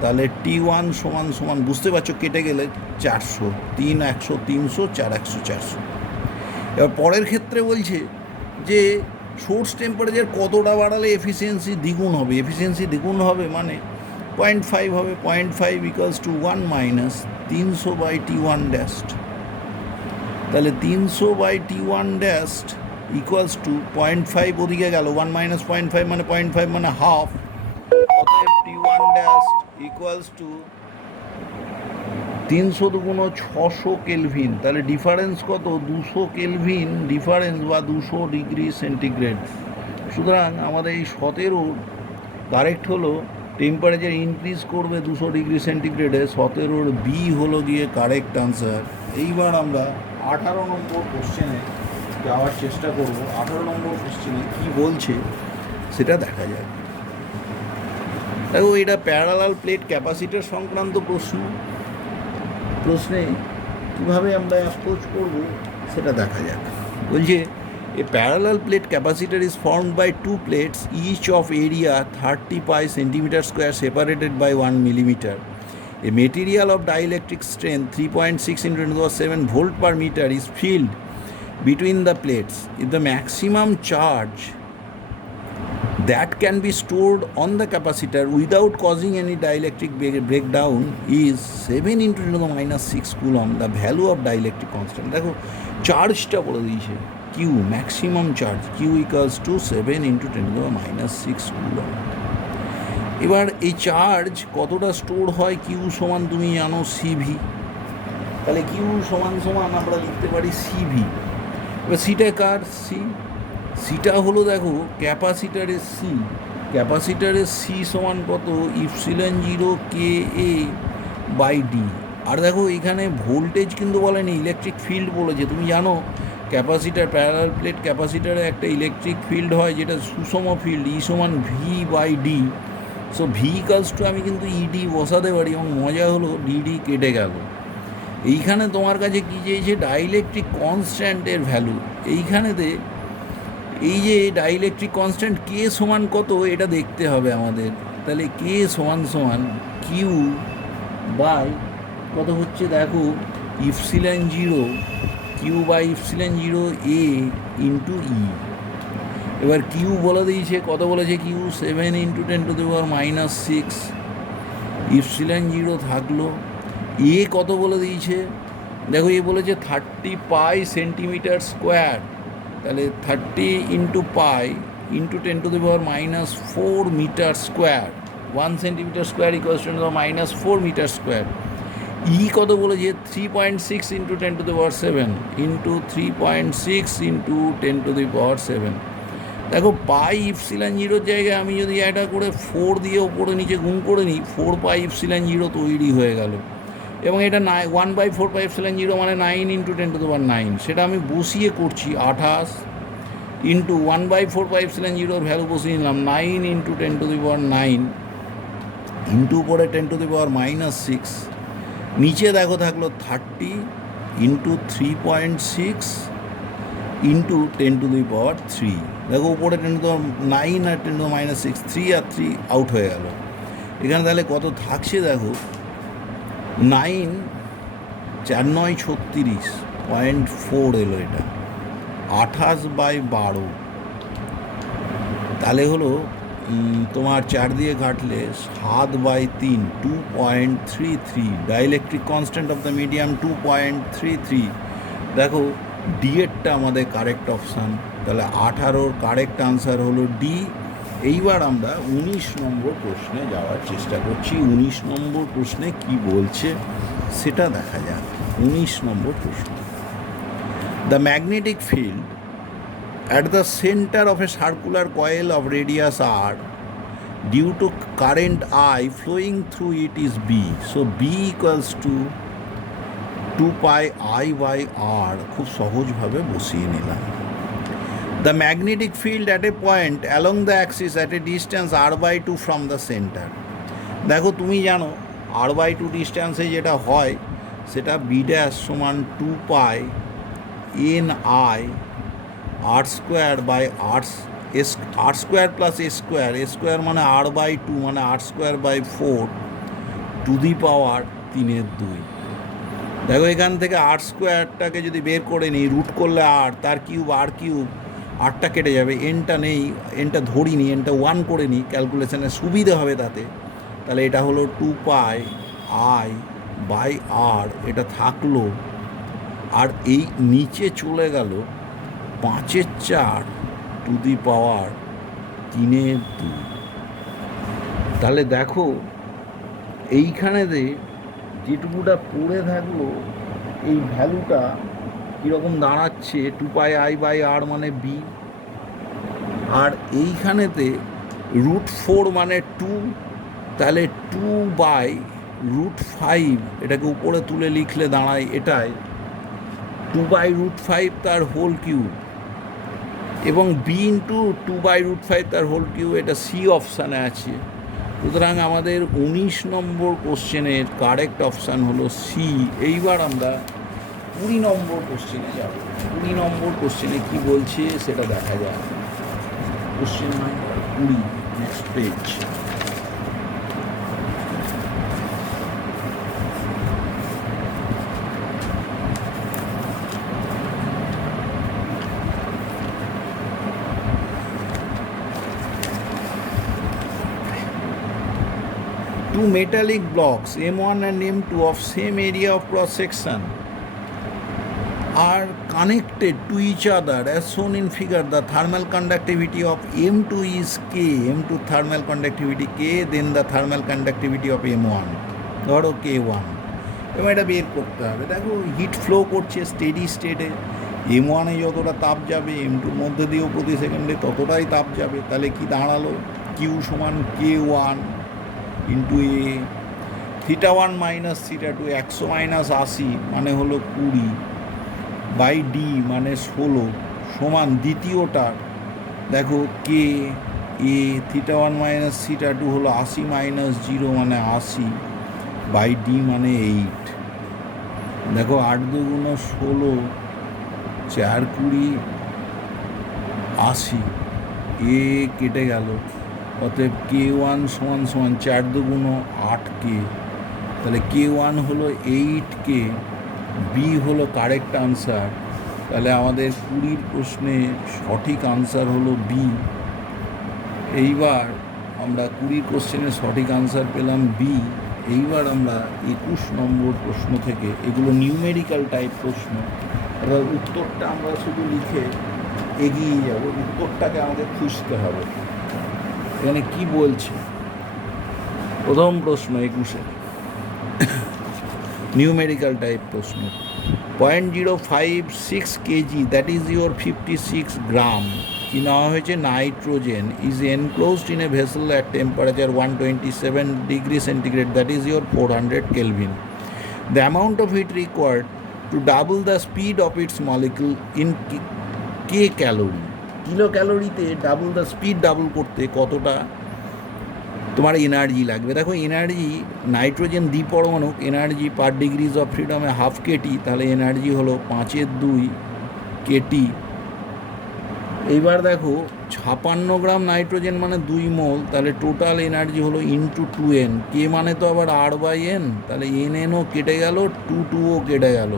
তাহলে T1 সমান সমান বুঝতে পারছো কেটে গেলে 400, 3 100, 300, 4 100, 400। এবার পরের ক্ষেত্রে বলছে যে সোর্স টেম্পারেচার কতটা বাড়ালে এফিসিয়েন্সি দ্বিগুণ হবে। এফিসিয়েন্সি দ্বিগুণ হবে মানে 0.5 হবে, 0.5 ইকুয়ালস টু 1 মাইনাস 300/T1 ড্যাস্ট, তাহলে 300/T1 ড্যাস্ট ইকুয়ালস টু 0.5 ওদিকে গেল, 1 মাইনাস 0.5 মানে 0.5 মানে হাফ, অতএব T1 ড্যাস্ট ইকুয়ালস টু 300 দুগুণ 600 কেলভিন, তাহলে ডিফারেন্স কত 200 কেলভিন ডিফারেন্স বা 200 ডিগ্রি সেন্টিগ্রেড। সুতরাং আমাদের এই 17 কারেক্ট হলো টেম্পারেচার ইনক্রিজ করবে 200 ডিগ্রি সেন্টিগ্রেডে। 17 বি হলো গিয়ে কারেক্ট আনসার। এইবার আমরা 18 নম্বর কোশ্চেনে যাওয়ার চেষ্টা করব। 18 নম্বর কোশ্চেনে কী বলছে সেটা দেখা যায়। দেখো এটা প্যারালাল প্লেট ক্যাপাসিটার সংক্রান্ত প্রশ্নে কীভাবে আমরা অ্যাপ্রোচ করব সেটা দেখা যাক। বলছে a parallel plate capacitor is formed by two plates each of area 30 pi centimeter square separated by 1 millimeter. A material of dielectric strength 3.6 × 10⁷ volt per meter is filled between the plates. If the maximum charge that can be stored on the capacitor without causing any dielectric breakdown is 7 × 10⁻⁶ coulomb, the value of dielectric constant. দেখো চার্জটা বলে দিয়েছে Q, maximum charge Q equals to 7 × 10⁻⁶ coulomb. এবার এই charge কতটা store হয়, Q সমান তুমি জানো সিভি, তাহলে কিউ সমান সমান আমরা লিখতে পারি সিভি। এবার সিটা কার, সিটা হলো দেখো ক্যাপাসিটারের সি, ক্যাপাসিটারের সি সমান কত ε0 KA/D। আর দেখো এখানে ভোল্টেজ কিন্তু বলেনি, ইলেকট্রিক ফিল্ড বলেছে। তুমি জানো ক্যাপাসিটার প্যারালাল প্লেট ক্যাপাসিটারে একটা ইলেকট্রিক ফিল্ড হয় যেটা সুষম ফিল্ড, ই সমান V/D। So V equals two আমি কিন্তু ইডি বসাতে পারি, এবং মজা হলো ডিডি কেটে গেল। এইখানে তোমার কাছে কী চেয়েছে ডাইইলেকট্রিক কনস্ট্যান্টের ভ্যালু। এইখানেতে এই যে ডাইইলেকট্রিক কনস্ট্যান্ট কে সমান কত এটা দেখতে হবে আমাদের। তাহলে কে সমান সমান কিউ বাই কত হচ্ছে দেখো ε0 Q/ε0 A ইন্টু ই। এবার কিউ বলে দিয়েছে কত বলেছে, কিউ 7 × 10⁻⁶, ε0 থাকলো। এ কত বলে দিয়েছে দেখো, এ বলেছে 30 পাই সেন্টিমিটার স্কোয়ার, তাহলে 30 × pi into 10⁻⁴ metre square, 1 centimetre square equals to -4 metre square. E কত বলেছে 3.6 × 10⁷ ইন্টু 3.6 × 10⁷। দেখো পাই ইপসিলন জিরোর জায়গায় আমি যদি এটা করে 4 দিয়ে ওপরে নিচে গুণ করে নিই, 4 পাই ইপসিলন জিরো তৈরি হয়ে গেল। এবং এটা 1/4 পাই ইপসিলন জিরো মানে 9 × 10⁹, সেটা আমি বসিয়ে করছি 28 ইন্টু 1/4 পাই ইপসিলন জিরোর ভ্যালু বসিয়ে নিলাম 9 × 10⁹, ইন্টু উপরে 10⁻⁻6, নিচে দেখো থাকলো 30 ইন্টু 3.6 ইন্টু 10⁻3। দেখো উপরে 10⁻9 আর 10⁻6, 3 আর 3 আউট হয়ে গেল। এখানে তাহলে কত থাকছে দেখো, 9 4 9 36.4 এলো, এটা 28/12, তাহলে হলো তোমার 4 দিয়ে কাটলে 7/3, 2.33। Dielectric constant of the medium 2.33। দেখো ডি এরটা আমাদের কারেক্ট অপশান, তাহলে 18-র কারেক্ট আনসার হলো ডি। এইবার আমরা 19 নম্বর প্রশ্নে যাওয়ার চেষ্টা করছি। 19 নম্বর প্রশ্নে কি বলছে সেটা দেখা যাক। 19 নম্বর প্রশ্ন, the magnetic field at the center of a circular coil of radius r due to current I flowing through it is B. So B equals to 2 pi I by r। খুব সহজভাবে বসিয়ে নিলাম। The magnetic field at a point along the axis at a distance r/2 from the center। দেখো তুমি জানো r/2 ডিস্ট্যান্সে যেটা হয় সেটা B ড্যাশ সমান 2 pi n/i r² by r² plus a² মানে r/2 মানে r²/4 টু দি পাওয়ার 3/2। দেখো এখান থেকে r²টাকে যদি বের করে নিই, রুট করলে r, তার কিউব r³, rটা কেটে যাবে, এনটা নেই, এনটা ধরিনি, এনটা 1 করে নিই, ক্যালকুলেশনে সুবিধে হবে তাতে। তাহলে এটা হলো 2 pi i বাই r, এটা থাকলো, আর এই নিচে চলে গেল 5/4 টু দি পাওয়ার 3/2। তাহলে দেখো এইখানেতে যেটুকুটা পড়ে থাকলো এই ভ্যালুটা কীরকম দাঁড়াচ্ছে, 2 pi i বাই r মানে বি, আর এইখানেতে √4 মানে 2, তাহলে 2/√5, এটাকে উপরে তুলে লিখলে দাঁড়ায় এটাই 2/√5 তার হোল কিউব, এবং বি ইন্টু 2/√5 তার হোল কিউব, এটা সি অপশানে আছে। সুতরাং আমাদের 19 নম্বর কোশ্চেনের কারেক্ট অপশান হলো সি। এইবার আমরা 20 নম্বর কোশ্চেনে যাব। 20 নম্বর কোশ্চেনে কী বলছে সেটা দেখা যায়। Question number 20, next page. Two metallic blocks M1 and M2 of same area of cross section are connected to each other as shown in figure. The thermal conductivity of M2 is K, M2 thermal conductivity K, then the thermal conductivity of M1 ধরো K1। এবং এটা বের করতে হবে। দেখো hit flow করছে steady স্টেটে, M1 যতটা তাপ যাবে M2-র মধ্যে দিয়েও প্রতি সেকেন্ডে ততটাই তাপ যাবে। তাহলে কি দাঁড়ালো, Q সমান K1 ইন্টু এ, θ1 মাইনাস θ2 100 - 80 মানে হলো 20 বাই ডি মানে 16 সমান দ্বিতীয়টার দেখো কে এ, θ1 মাইনাস θ2 হলো 80 - 0 মানে 80 বাই ডি মানে 8। দেখো 8 × 2 = 16, 4 × 20 80, এ কেটে গেল, অতএব K1 সমান 4 × 2 = 8K। তাহলে K1 হলো 8K, বি হলো কারেক্ট আনসার। তাহলে আমাদের 20 প্রশ্নে সঠিক আনসার হলো বি। এইবার আমরা 20 কোশ্চেনের সঠিক আনসার পেলাম বি। এইবার আমরা 21 নম্বর প্রশ্ন থেকে, এগুলো নিউমেরিক্যাল টাইপ প্রশ্ন, এবার উত্তরটা আমরা শুধু লিখে এগিয়ে যাব, উত্তরটাকে আমাদের খুঁজতে হবে। এখানে কি বলছে, প্রথম প্রশ্ন 21-এ নিউমেরিক্যাল টাইপ প্রশ্ন, 0.056 kg, that is your 56 gram, কি নেওয়া হয়েছে, nitrogen is enclosed in a vessel at temperature 127 degree centigrade, that is your 400 kelvin. The amount of heat required to double the speed of its molecule in k calorie, kilo ক্যালোরিতে double the speed double করতে কতটা তোমার energy লাগবে। দেখো energy, nitrogen দ্বিপরমাণুক energy per degrees of ফ্রিডমে 1/2 kT, তাহলে energy হলো 5/2 কেটি। এইবার দেখো 56 গ্রাম নাইট্রোজেন মানে 2 মোল, তাহলে টোটাল এনার্জি হলো ইন্টু 2n, কে মানে তো আবার r/n, তাহলে nও কেটে গেল, 2ও কেটে গেল,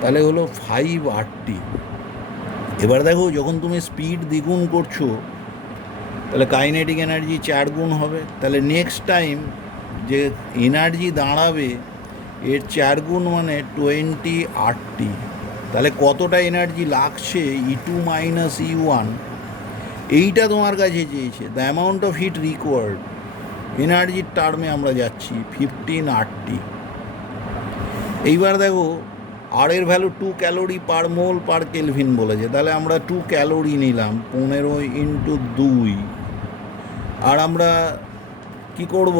তাহলে হলো 5RT। এবার দেখো যখন তুমি স্পিড দ্বিগুণ করছো তাহলে কাইনেটিক এনার্জি 4 গুণ হবে, তাহলে নেক্সট টাইম যে এনার্জি দাঁড়াবে এর 4 গুণ মানে 20RT। তাহলে কতটা এনার্জি লাগছে E2 মাইনাস E1, এইটা তোমার কাছে চেয়েছে। The amount of heat required, এনার্জির টার্মে আমরা যাচ্ছি 15RT। এইবার দেখো আর এর ভ্যালু 2 ক্যালোরি পার মোল পার কেলভিন বলেছে, তাহলে আমরা 2 ক্যালোরি নিলাম, 15 ইন্টু 2। আর আমরা কি করব,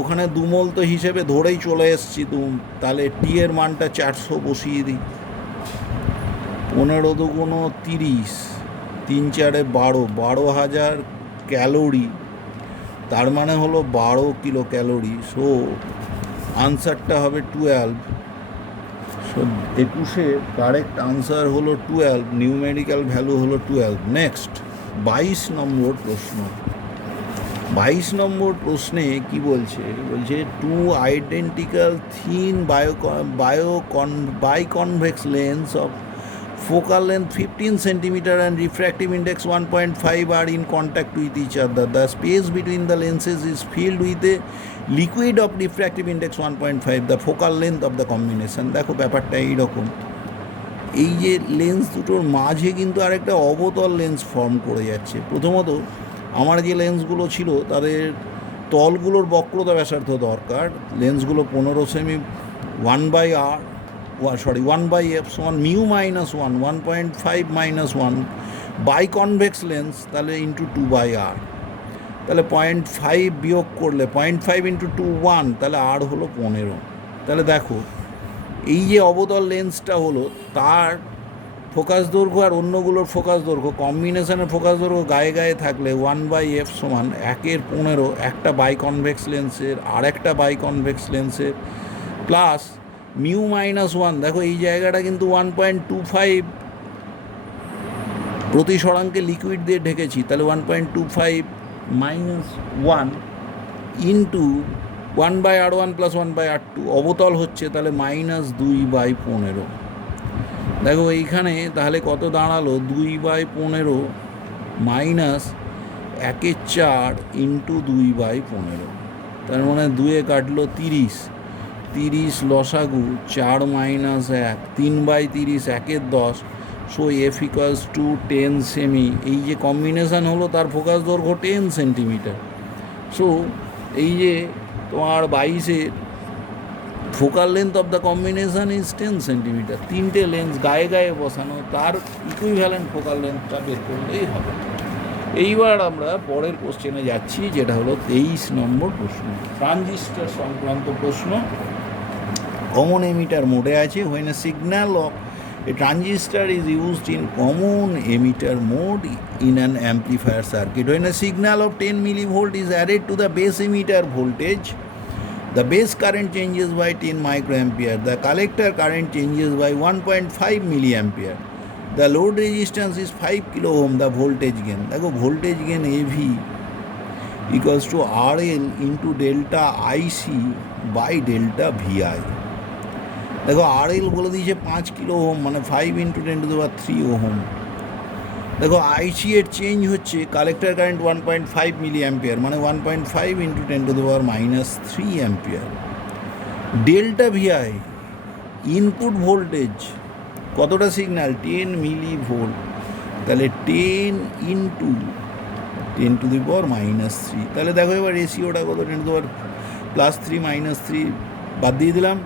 ওখানে 2 মোল তো হিসেবে ধরেই চলে এসছি, তাহলে টি এর মানটা 400 বসিয়ে দিই। 15 দুগুণ 30, 3 4 12, 12,000 ক্যালোরি, তার মানে হলো 12 কিলো ক্যালোরি। সো আনসারটা হবে 12। সো 21 কারেক্ট আনসার হলো 12, নিউমেরিক্যাল ভ্যালু হলো 12। নেক্সট 22 নম্বর প্রশ্ন। 22 নম্বর প্রশ্নে কি বলছে, বলছে 2 identical thin biconvex lens of focal length 15 centimeter and refractive index 1.5 are in contact with each other. The space between the lenses is filled with a liquid of refractive index 1.5, the focal length of the combination. দেখো ব্যাপারটা এইরকম, এই যে lens দুটোর মাঝে কিন্তু আরেকটা অবতল lens form করে যাচ্ছে। প্রথমত আমার যে লেন্সগুলো ছিল তাদের তলগুলোর বক্রতা ব্যাসার্ধ দরকার, লেন্সগুলো 15 সেমি, 1/f সমান mu minus 1, 1.5 minus 1 by convex lens, তাহলে ইন্টু 2/r, তাহলে 0.5 বিয়োগ করলে 0.5 ইন্টু 2 1, তাহলে আর হলো 15। তাহলে দেখো এই যে অবতল লেন্সটা হলো তার ফোকাস দৈর্ঘ্য আর অন্যগুলোর ফোকাস দৈর্ঘ্য, কম্বিনেশনের ফোকাস দৈর্ঘ্য গায়ে গায়ে থাকলে 1/f সমান 1/15 একটা বাই কনভেক্স লেন্সের আর একটা বাই কনভেক্স লেন্সের, প্লাস মিউ মাইনাস 1। দেখো এই জায়গাটা কিন্তু 1.25 প্রতিসরাঙ্কে লিকুইড দিয়ে ঢেকেছি, তাহলে 1.25 minus 1 into 1/r1 plus 1/r2, অবতল হচ্ছে তাহলে -2/15। দেখো এইখানে তাহলে কত দাঁড়ালো, 2/15 মাইনাস 1/4 ইন্টু 2/15, তার মানে 2 কাটলো 30 লসাগু 4 minus 1, 3/30, 1/10। So F equals to 10 semi. এই যে কম্বিনেশান হলো তার ফোকাস দৈর্ঘ্য 10 সেন্টিমিটার। সো এই যে তোমার 22-এর focal length of the combination is 10 centimetre. 3টে লেন্স গায়ে গায়ে বসানো, তার ইকুইভ্যালেন্ট ফোকাল লেন্থটা বের করলেই হবে। এইবার আমরা পরের কোশ্চেনে যাচ্ছি, যেটা হলো 23 নম্বর প্রশ্ন, ট্রানজিস্টার সংক্রান্ত প্রশ্ন। কমন এমিটার মোডে আছে। when a signal of a transistor is used in common emitter mode in an amplifier circuit, when a signal of 10 millivolt is added to the base emitter voltage, the base current changes by 10 microampere, the collector current changes by 1.5 milliampere, the load resistance is 5 kilo ohm, the voltage gain, দেখো voltage gain AV equals to RL into delta IC by delta VI। দেখো RL বলে দিয়েছে 5 kilo ohm, মানে 5 into 10³ ohm. দেখো আইসি এর change হচ্ছে collector current 1.5 মিলি ampere, মানে 1.5 into 10⁻³ ampere. Delta VI input voltage, কতটা সিগন্যাল 10 মিলি ভোল্ট, তাহলে 10 ইন্টু 10⁻³ তাহলে দেখো এবার রেশিওটা কত, 10⁻³ -3 বাদ দিয়ে দিলাম,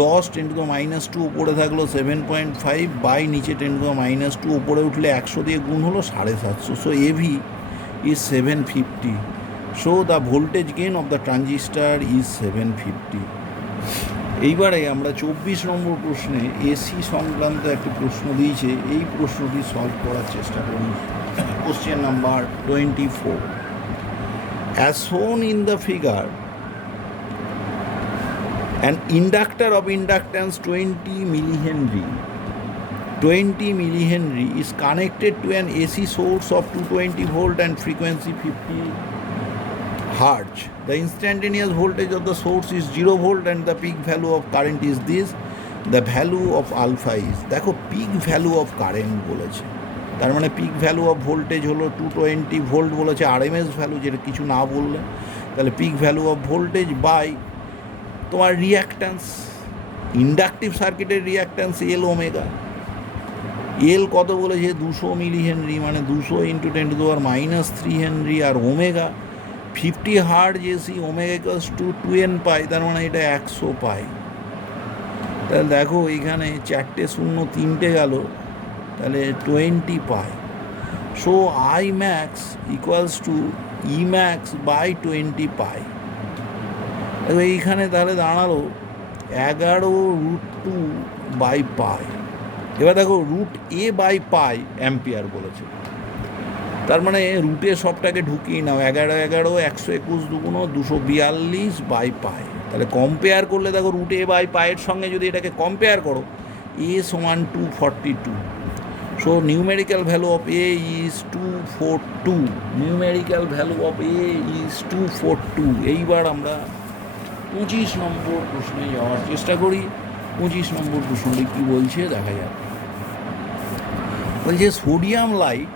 10 10⁻², ওপরে থাকলো 7.5 বাই নিচে 10⁻², ওপরে উঠলে 100 দিয়ে গুণ হলো 750. So AV is 750. So the voltage gain of the transistor is 750. এইবারে আমরা 24 নম্বর প্রশ্নে এসি সংক্রান্ত একটি প্রশ্ন দিয়েছে, এই প্রশ্নটি সলভ করার চেষ্টা করুন। Question number 24. As shown in the figure, an inductor of inductance 20 millihenry is connected to an AC source of 220 volt and frequency 50 hertz. The instantaneous voltage of the source is 0 volt and the peak value of current is this. The value of alpha is, দেখো peak value of current বলেছে, তার মানে pick value of voltage হলো 220 volt বলেছে, RMS value যেটা কিছু না বললে, তাহলে peak value of voltage by তোমার রিয়াক্ট্যান্স, ইন্ডাকটিভ সার্কিটের রিয়াক্ট্যান্স এল ওমেগা। এল কত বলেছে 200 মিলিহেনরি, মানে 200 × 10⁻³ হেনরি, আর omega 50 hertz AC, omega equals to 2n pi, তার মানে এটা 100 পাই। তাহলে দেখো এখানে 4টে 0 3টে গেল, তাহলে 20 pi. So I max equals to E max by 20 pi. এইখানে তাহলে দাঁড়ালো 11√2 বাই পাই। এবার দেখো √a/পাই অ্যাম্পিয়ার বলেছে, তার মানে রুটে সবটাকে ঢুকিয়ে নাও, 11 121 2 242 বাই পাই। তাহলে কম্পেয়ার করলে দেখো √a/পাইয়ের সঙ্গে যদি এটাকে কম্পেয়ার করো, a সমান 242. So numerical value of A is 242. Numerical value of A is 242. এইবার আমরা 25 নম্বর প্রশ্নে যাওয়ার চেষ্টা করি। 25 নম্বর প্রশ্নটি কী বলছে দেখা যাক। বলছে sodium light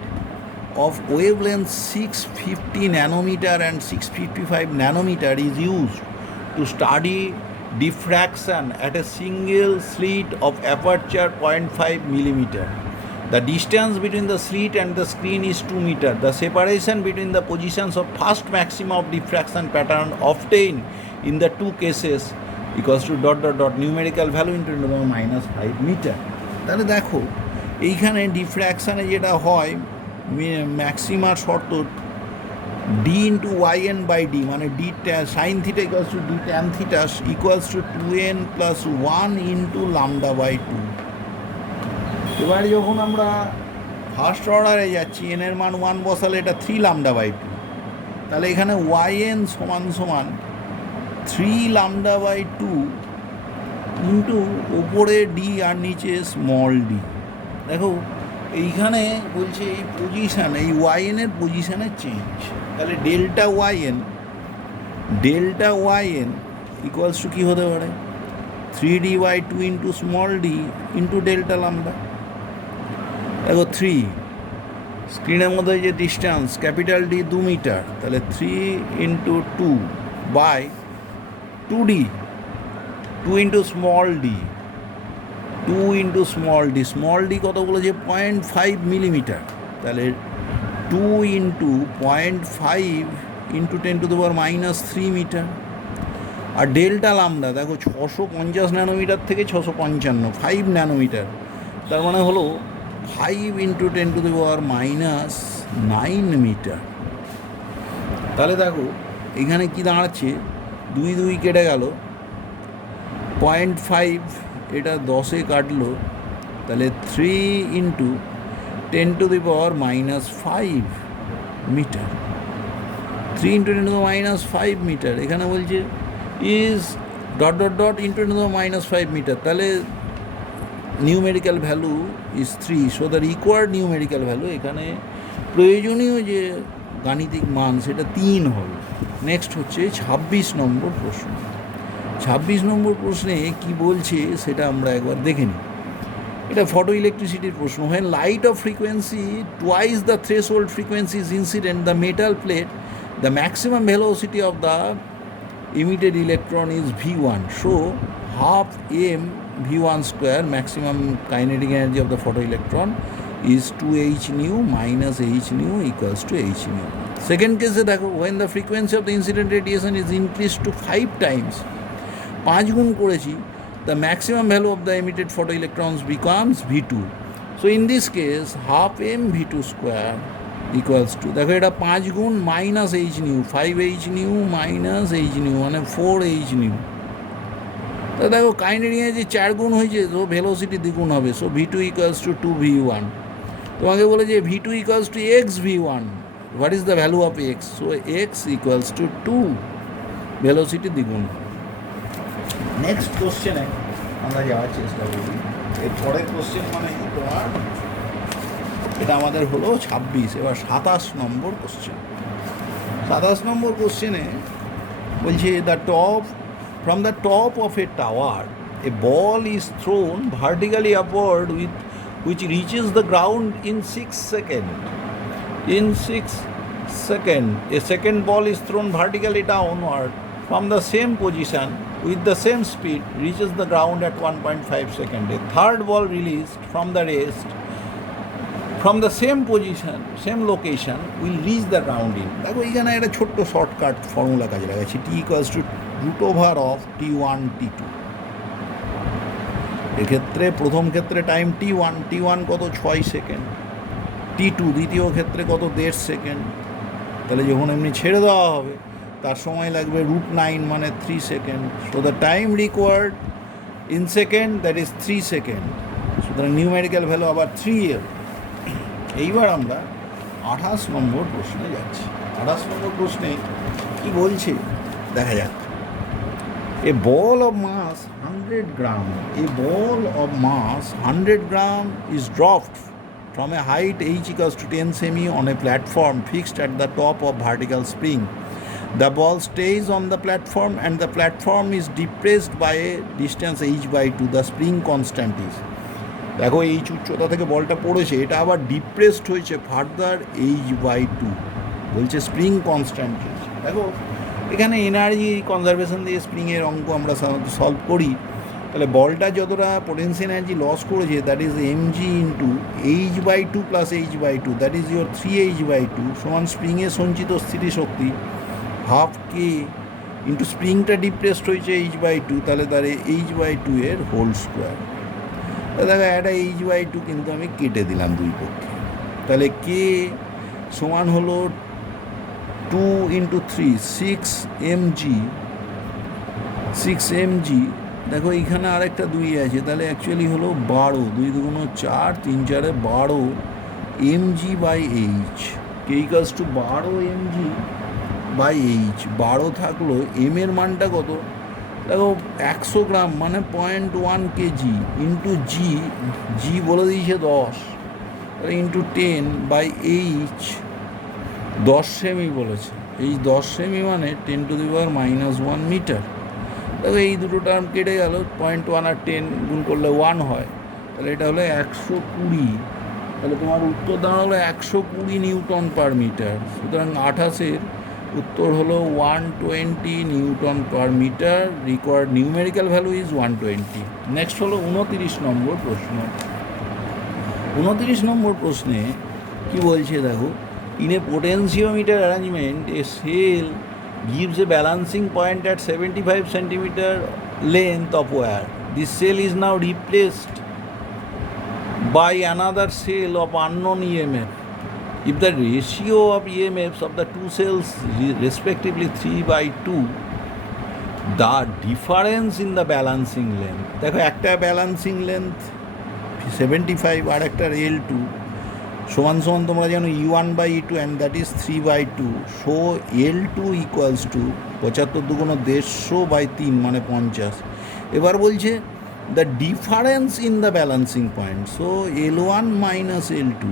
of wavelength 650 nanometer and 655 nanometer is used to study diffraction at a single slit of aperture 0.5 millimeter. The distance between the slit and the screen is 2 meters. The separation between the positions of first maxima of diffraction pattern obtained in the two cases equals to ... numerical value into -5 meter. তাহলে দেখো এইখানে ডিফ্র্যাকশানে যেটা হয়, ম্যাক্সিমার শর্ত d × yn/d, মানে d sin θ equals to d tan θ equals to 2n + 1 × λ/2। এবার যখন আমরা ফার্স্ট অর্ডারে যাচ্ছি, এন এর মান 1 বসালে এটা 3 λ/2, তাহলে এখানে yn সমান 3 λ/2 ইন্টু ওপরে ডি আর নিচে স্মল ডি। দেখো এইখানে বলছে এই পজিশান, এই ওয়াইএনের পজিশানের চেঞ্জ, তাহলে ডেল্টা ওয়াইএন ইকুয়ালস টু কী হতে পারে 3d/2 into small D into delta লাম্বা। দেখো 3 স্ক্রিনের মধ্যে যে ডিস্টেন্স ক্যাপিটাল ডি 2 মিটার, তাহলে 3 × 2 by 2d, 2 × small D, 2 × small D, small D কত বলেছে 0.5 মিলিমিটার, তাহলে 2 × 0.5 × 10⁻³ মিটার। আর ডেল্টা লামডা দেখো 650 ন্যানোমিটার থেকে 655, 5 ন্যানোমিটার, তার মানে হলো 5 × 10⁻৯ মিটার। তাহলে দেখো এখানে কি দাঁড়াচ্ছে, 2 2 কেটে গেল, 0.5 এটা 10-এ কাটলো, তাহলে 3 × 10⁻5 মিটার, 3 × 10⁻5 মিটার। এখানে বলছে ইজ ... × 10⁻5 মিটার, তাহলে numerical value is 3। So the required numerical value, এখানে প্রয়োজনীয় যে গাণিতিক মান সেটা 3 হবে। নেক্সট হচ্ছে 26 নম্বর প্রশ্ন। 26 নম্বর প্রশ্নে কি বলছে সেটা আমরা একবার দেখে নিই। এটা ফটো ইলেকট্রিসিটির প্রশ্ন। when light of frequency twice the threshold frequency is incident, the metal plate, the maximum velocity of the emitted electron is v1. So half m v1 square, maximum kinetic energy of the photoelectron is 2h nu minus h nu equals to h nu. Second case দেখো, when the frequency of the incident radiation is increased to 5 times, 5 গুণ করেছি, the maximum value of the emitted photoelectrons becomes V2. So in this case, half m V2 square equals to, দেখো এটা 5 গুণ minus H new, 5h new minus H new মানে 4h new. তো দেখো কাইনেটিকে যে 4 গুণ হয়েছে, তো ভেলোসিটি দ্বিগুণ হবে। So V2 equals to 2v1। তোমাকে বলে যে V2 equals to x v1, what is the value of x? So x equals two 2, velocity দ্বিগুণ। নেক্সট কোশ্চেনে আমরা যাওয়ার চেষ্টা করি। এর পরের কোশ্চেন মানে কি তোমার, এটা আমাদের হলো 26। এবার 27 নম্বর কোশ্চেন। 27 নম্বর কোশ্চেনে বলছে from the top of a tower a ball is thrown vertically upward which reaches the ground in 6 seconds. In 6 seconds a second ball is thrown vertically downward from the same position with the same speed, reaches the ground at 1.5 seconds. A third ball released from the rest from the same position, same location, will reach the ground in. দেখো এখানে একটা ছোট্ট shortcut formula কাজে লাগাচ্ছি, T equals to √over of T1 T2। এক্ষেত্রে প্রথম ক্ষেত্রে time T1 কত 6 সেকেন্ড, T2 দ্বিতীয় ক্ষেত্রে কত 1.5 সেকেন্ড। তাহলে যখন এমনি ছেড়ে দেওয়া হবে তার সময় লাগবে √9 মানে 3 second. So the time required in second that is 3 second. সুতরাং নিউমেরিক্যাল ভ্যালু আবার 3 এইবার আমরা 28 নম্বর প্রশ্নে যাচ্ছি। 28 নম্বর প্রশ্নে কি বলছে দেখা যাক। A ball of mass 100 gram, a ball of mass 100 gram is dropped from a height h equals to 10 semi on a platform fixed at the top of vertical spring. The ball stays on the platform and the platform is depressed by a distance h by 2. The spring constant is, দেখো এই উচ্চতা থেকে বলটা পড়েছে, এটা আবার depressed হয়েছে further h/2, বলছে স্প্রিং কনস্ট্যান্ট। দেখো এখানে এনার্জি কনজারভেশন দিয়ে স্প্রিংয়ের অঙ্ক আমরা সলভ করি, তাহলে বলটা যতটা পোটেন্সিয়াল এনার্জি লস করেছে that is mg into h/2 plus h/2, that is your 3h/2 সমান স্প্রিংয়ের সঞ্চিত স্থিতিশক্তি হাফ কে ইন্টু স্প্রিংটা ডিপ্রেসড হয়েছে h/2, তাহলে তার h/2 এর হোল স্কোয়ার। দেখো একটা h/2 কিন্তু আমি কেটে দিলাম দুই পক্ষে, তাহলে কে সমান হলো 2 ইন্টু 3 6mg। দেখো এইখানে আরেকটা 2 আছে, তাহলে অ্যাকচুয়ালি হলো 12, 2 দুগুণ 4, 3 4 12 mg/h। K equals to 12 mg/h। 12 থাকলো, এম এর মানটা কত? দেখো 100 গ্রাম মানে 0.1 কেজি ইন্টু জি বলে দিয়েছে 10, ইন্টু 10/h 10 সেমি বলেছে। এই 10 সেমি মানে 10⁻⁻1 মিটার। দেখো এই দুটো টার্ম কেটে গেল, 0.1 আর 10 গুণ করলে 1 হয়, তাহলে এটা হলো 120। তাহলে তোমার উত্তর দাঁড়ালো 120 নিউটন পার মিটার। সুতরাং 28-এর উত্তর হলো 120 newton per metre. Required numerical value is 120। Next হলো 29 নম্বর প্রশ্ন। 29 নম্বর প্রশ্নে কি বলছে দেখো, in a potentiometer arrangement a cell gives a balancing point at 75 centimeter length of wire. This cell is now replaced by another cell of unknown EMF. If the ratio of EMFs of the two cells respectively 3/2, the difference in the balancing length, দেখো একটা balancing length 75 আর একটা L2 সমান তোমরা জানো E1/E2 and that is 3/2। So L2 equals to 75 দুগুণ 150/3 মানে 50। এবার বলছে the difference in the balancing point, so L1 minus L2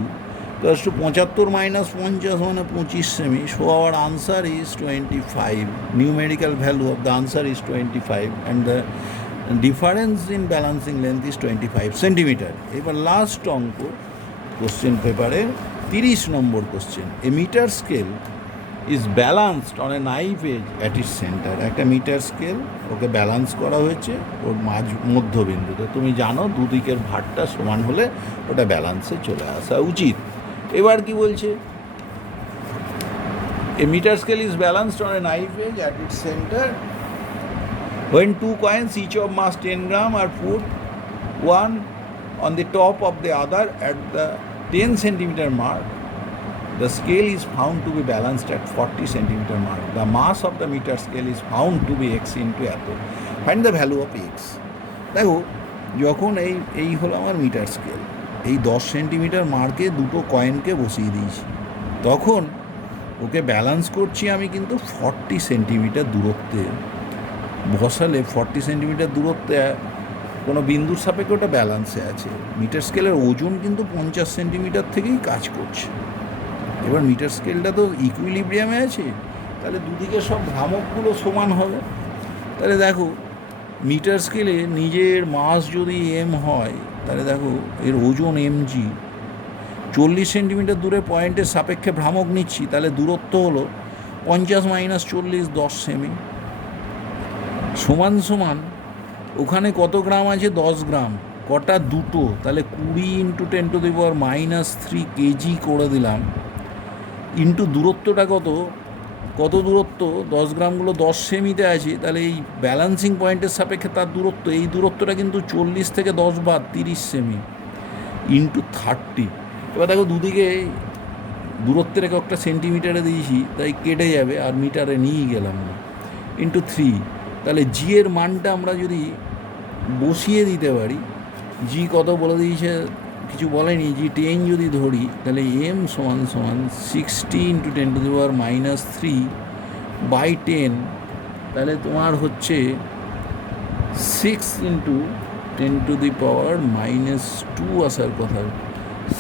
plus to 75 minus 50 মানে 25 semi. So our answer is 25। Numerical value of the answer is 25 and the difference in balancing length is 25 centimetre. এবার last অঙ্ক question পেপারের 30 নম্বর question. A metre scale is balanced on a knife edge at its centre. একটা metre scale ওকে balance করা হয়েছে ওর মধ্যবিন্দুতে। তুমি জানো দুদিকের ভারটা সমান হলে ওটা ব্যালান্সে চলে আসা উচিত। এবার কি বলছে, a metre scale is balanced on a knife edge at its centre When two coins each of mass 10 gram are put one on the top of the other at the 10 centimeter mark, the scale is found to be balanced at 40 centimeter mark. The mass of the meter scale is found to be x into এত. Find the value of x. দেখো যখন এই হলো আমার metre scale, এই 10 centimetre মার্কে দুটো কয়েনকে বসিয়ে দিয়েছি, তখন ওকে ব্যালেন্স করছি আমি কিন্তু 40 সেন্টিমিটার দূরত্বে বসালে 40 সেন্টিমিটার দূরত্বে কোনো বিন্দুর সাপেক্ষে ওটা ব্যালেন্সে আছে। মিটার স্কেলের ওজন কিন্তু 50 সেন্টিমিটার থেকেই কাজ করছে। এবার মিটার স্কেলটা তো ইকুইলিব্রিয়ামে আছে, তাহলে দুদিকে সব ভ্রামকগুলো সমান হবে। তাহলে দেখো মিটার স্কেলে নিজের মাস যদি এম হয়, তাহলে দেখো এর ওজন mg, 40 সেন্টিমিটার দূরে পয়েন্টের সাপেক্ষে ভ্রামক নিচ্ছি, তাহলে দূরত্ব হলো 50 মাইনাস 40 10 সেমি, সমান সমান ওখানে কত গ্রাম আছে? 10 গ্রাম। কটা? দুটো, তাহলে 20 ইন্টু 10⁻³ কেজি করে দিলাম, ইন্টু দূরত্বটা কত দূরত্ব? 10 গ্রামগুলো 10 সেমিতে আছে, তাহলে এই ব্যালেন্সিং পয়েন্টের সাপেক্ষে তার দূরত্ব, এই দূরত্বটা কিন্তু 40 থেকে 10 বাদ 30 সেমি ইন্টু 30। এবার দেখো দুদিকে দূরত্বের এককটা সেন্টিমিটারে দিয়েছি, তাই কেটে যাবে, আর মিটারে নিয়ে গেলাম না, ইন্টু 3। তাহলে জি এর মানটা আমরা যদি বসিয়ে দিতে পারি, জি কত বলে দিয়েছে? কিছু বলেনি। জি 10 যদি ধরি, তাহলে এম সমান 60 ইন্টু 10⁻³ বাই 10, তাহলে তোমার হচ্ছে 6 ইন্টু 10⁻² আসার কথা।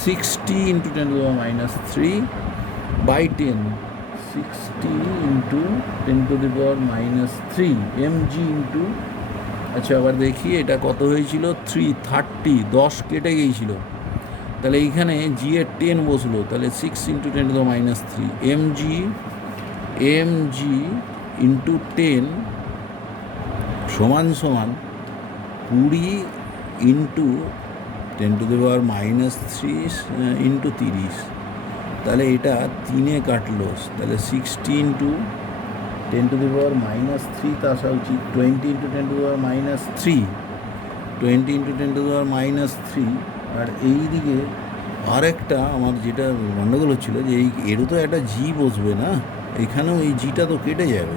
60 into 10⁻³ by 10, 60 into 10⁻³ mg into, আচ্ছা আবার দেখি এটা কত হয়েছিল? 30 10 কেটে গিয়েছিল, তাহলে এইখানে জি এর 10 বসলো, তাহলে 6 ইন্টু 10⁻³ mg ইন্টু 10 সমান 20 ইন্টু 10⁻³ ইন্টু 30, তাহলে এটা 3-এ কাটলো, তাহলে 60 ইন্টু 10⁻³ তা আসা উচিত 20 ইন্টু 10⁻³, 20 ইন্টু 10⁻³। আর এই দিকে আরেকটা আমার যেটা গণ্ডগোল হচ্ছিলো যে এরও তো একটা জি বসবে না, এখানেও এই জিটা তো কেটে যাবে,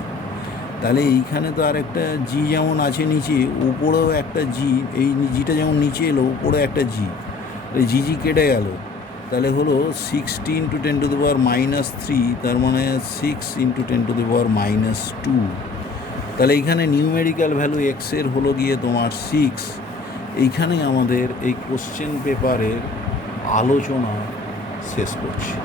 তাহলে এইখানে তো আরেকটা জি যেমন আছে নিচে, উপরেও একটা জি, এই জিটা যেমন নিচে এলো উপরে একটা জি, জি কেটে গেল, তাহলে হলো 60 ইন্টু 10⁻³, তার মানে 6 ইন্টু 10⁻²। তাহলে এইখানে নিউমেরিক্যাল ভ্যালু এক্সের হলো গিয়ে তোমার 6। এইখানে আমাদের এই কোশ্চেন পেপারের আলোচনা শেষ করছি।